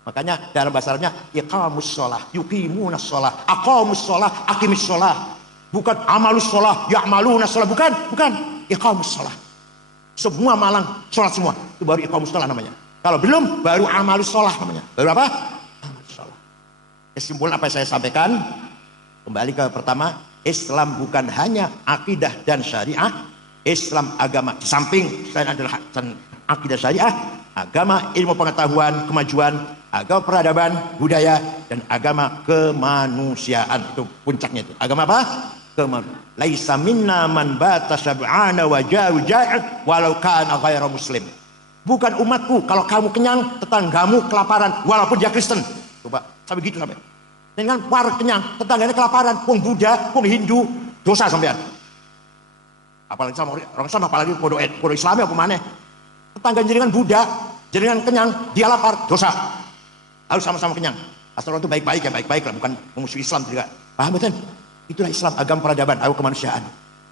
Makanya dalam bahasa Arabnya iqamus sholah, yuqimunas sholah, aqamus sholah, aqimis sholah. Bukan amalus sholah, ya'malunas sholah. Bukan iqamus sholah. Semua Malang sholat semua, itu baru iqamus sholah namanya. Kalau belum, baru amalus sholah namanya. Baru apa? Amalus sholah. Kesimpulan apa yang saya sampaikan, kembali ke pertama, Islam bukan hanya akidah dan syariah. Islam agama, di samping selain adalah akidah syariah, agama ilmu pengetahuan, kemajuan, agama peradaban, budaya, dan agama kemanusiaan. Itu puncaknya itu. Agama apa? Kemanusiaan. Laisa minna man bata sab'ana wa ja'u ja'id walau kana ghairu muslim. Bukan umatku kalau kamu kenyang, tetanggamu kelaparan walaupun dia Kristen. Coba, sampai gitu sampai. Dengan war kenyang, tetangganya kelaparan, wong Buddha, wong Hindu, dosa sampean. Apalagi sama orang Islam, apalagi podo Islam apa mana? Tetangga jenengan Buddha, jenengan kenyang, dia lapar, dosa. Harus sama-sama kenyang. Asal orang itu baik-baik ya, baik-baik lah, bukan musuh Islam juga. Paham betul? Itulah Islam, agama peradaban, agama kemanusiaan.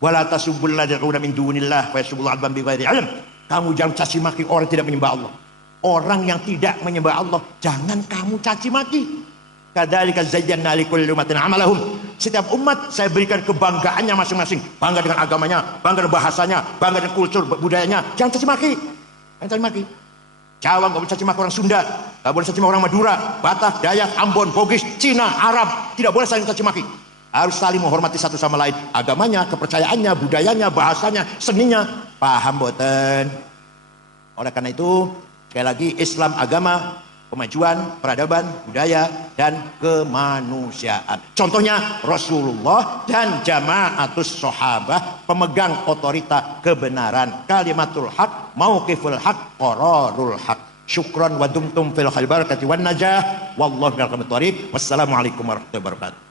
Wala tasubbul ladzina min dunillah wa yasubbul adban bighairi ilm. Kamu jangan caci maki orang yang tidak menyembah Allah. Orang yang tidak menyembah Allah jangan kamu caci maki. Kadzalika zayyana likulli ummatin amalahum. Setiap umat saya berikan kebanggaannya masing-masing. Bangga dengan agamanya, bangga dengan bahasanya, bangga dengan kultur budayanya. Jangan caci maki. Jangan caci maki. Jawa nggak boleh caci maki orang Sunda, nggak boleh caci maki orang Madura, Batak, Dayak, Ambon, Bugis, Cina, Arab. Tidak boleh saling caci maki. Harus saling menghormati satu sama lain. Agamanya, kepercayaannya, budayanya, bahasanya, seninya. Paham boten? Oleh karena itu, sekali lagi Islam agama kemajuan, peradaban, budaya, dan kemanusiaan. Contohnya Rasulullah dan jamaatus sahabah, pemegang otorita kebenaran. Kalimatul haq, mauqiful haq, qararul haq. Syukran wa dumtum fil khair barakati wan najah. Wallahu minal qanitin. Wassalamualaikum warahmatullahi wabarakatuh.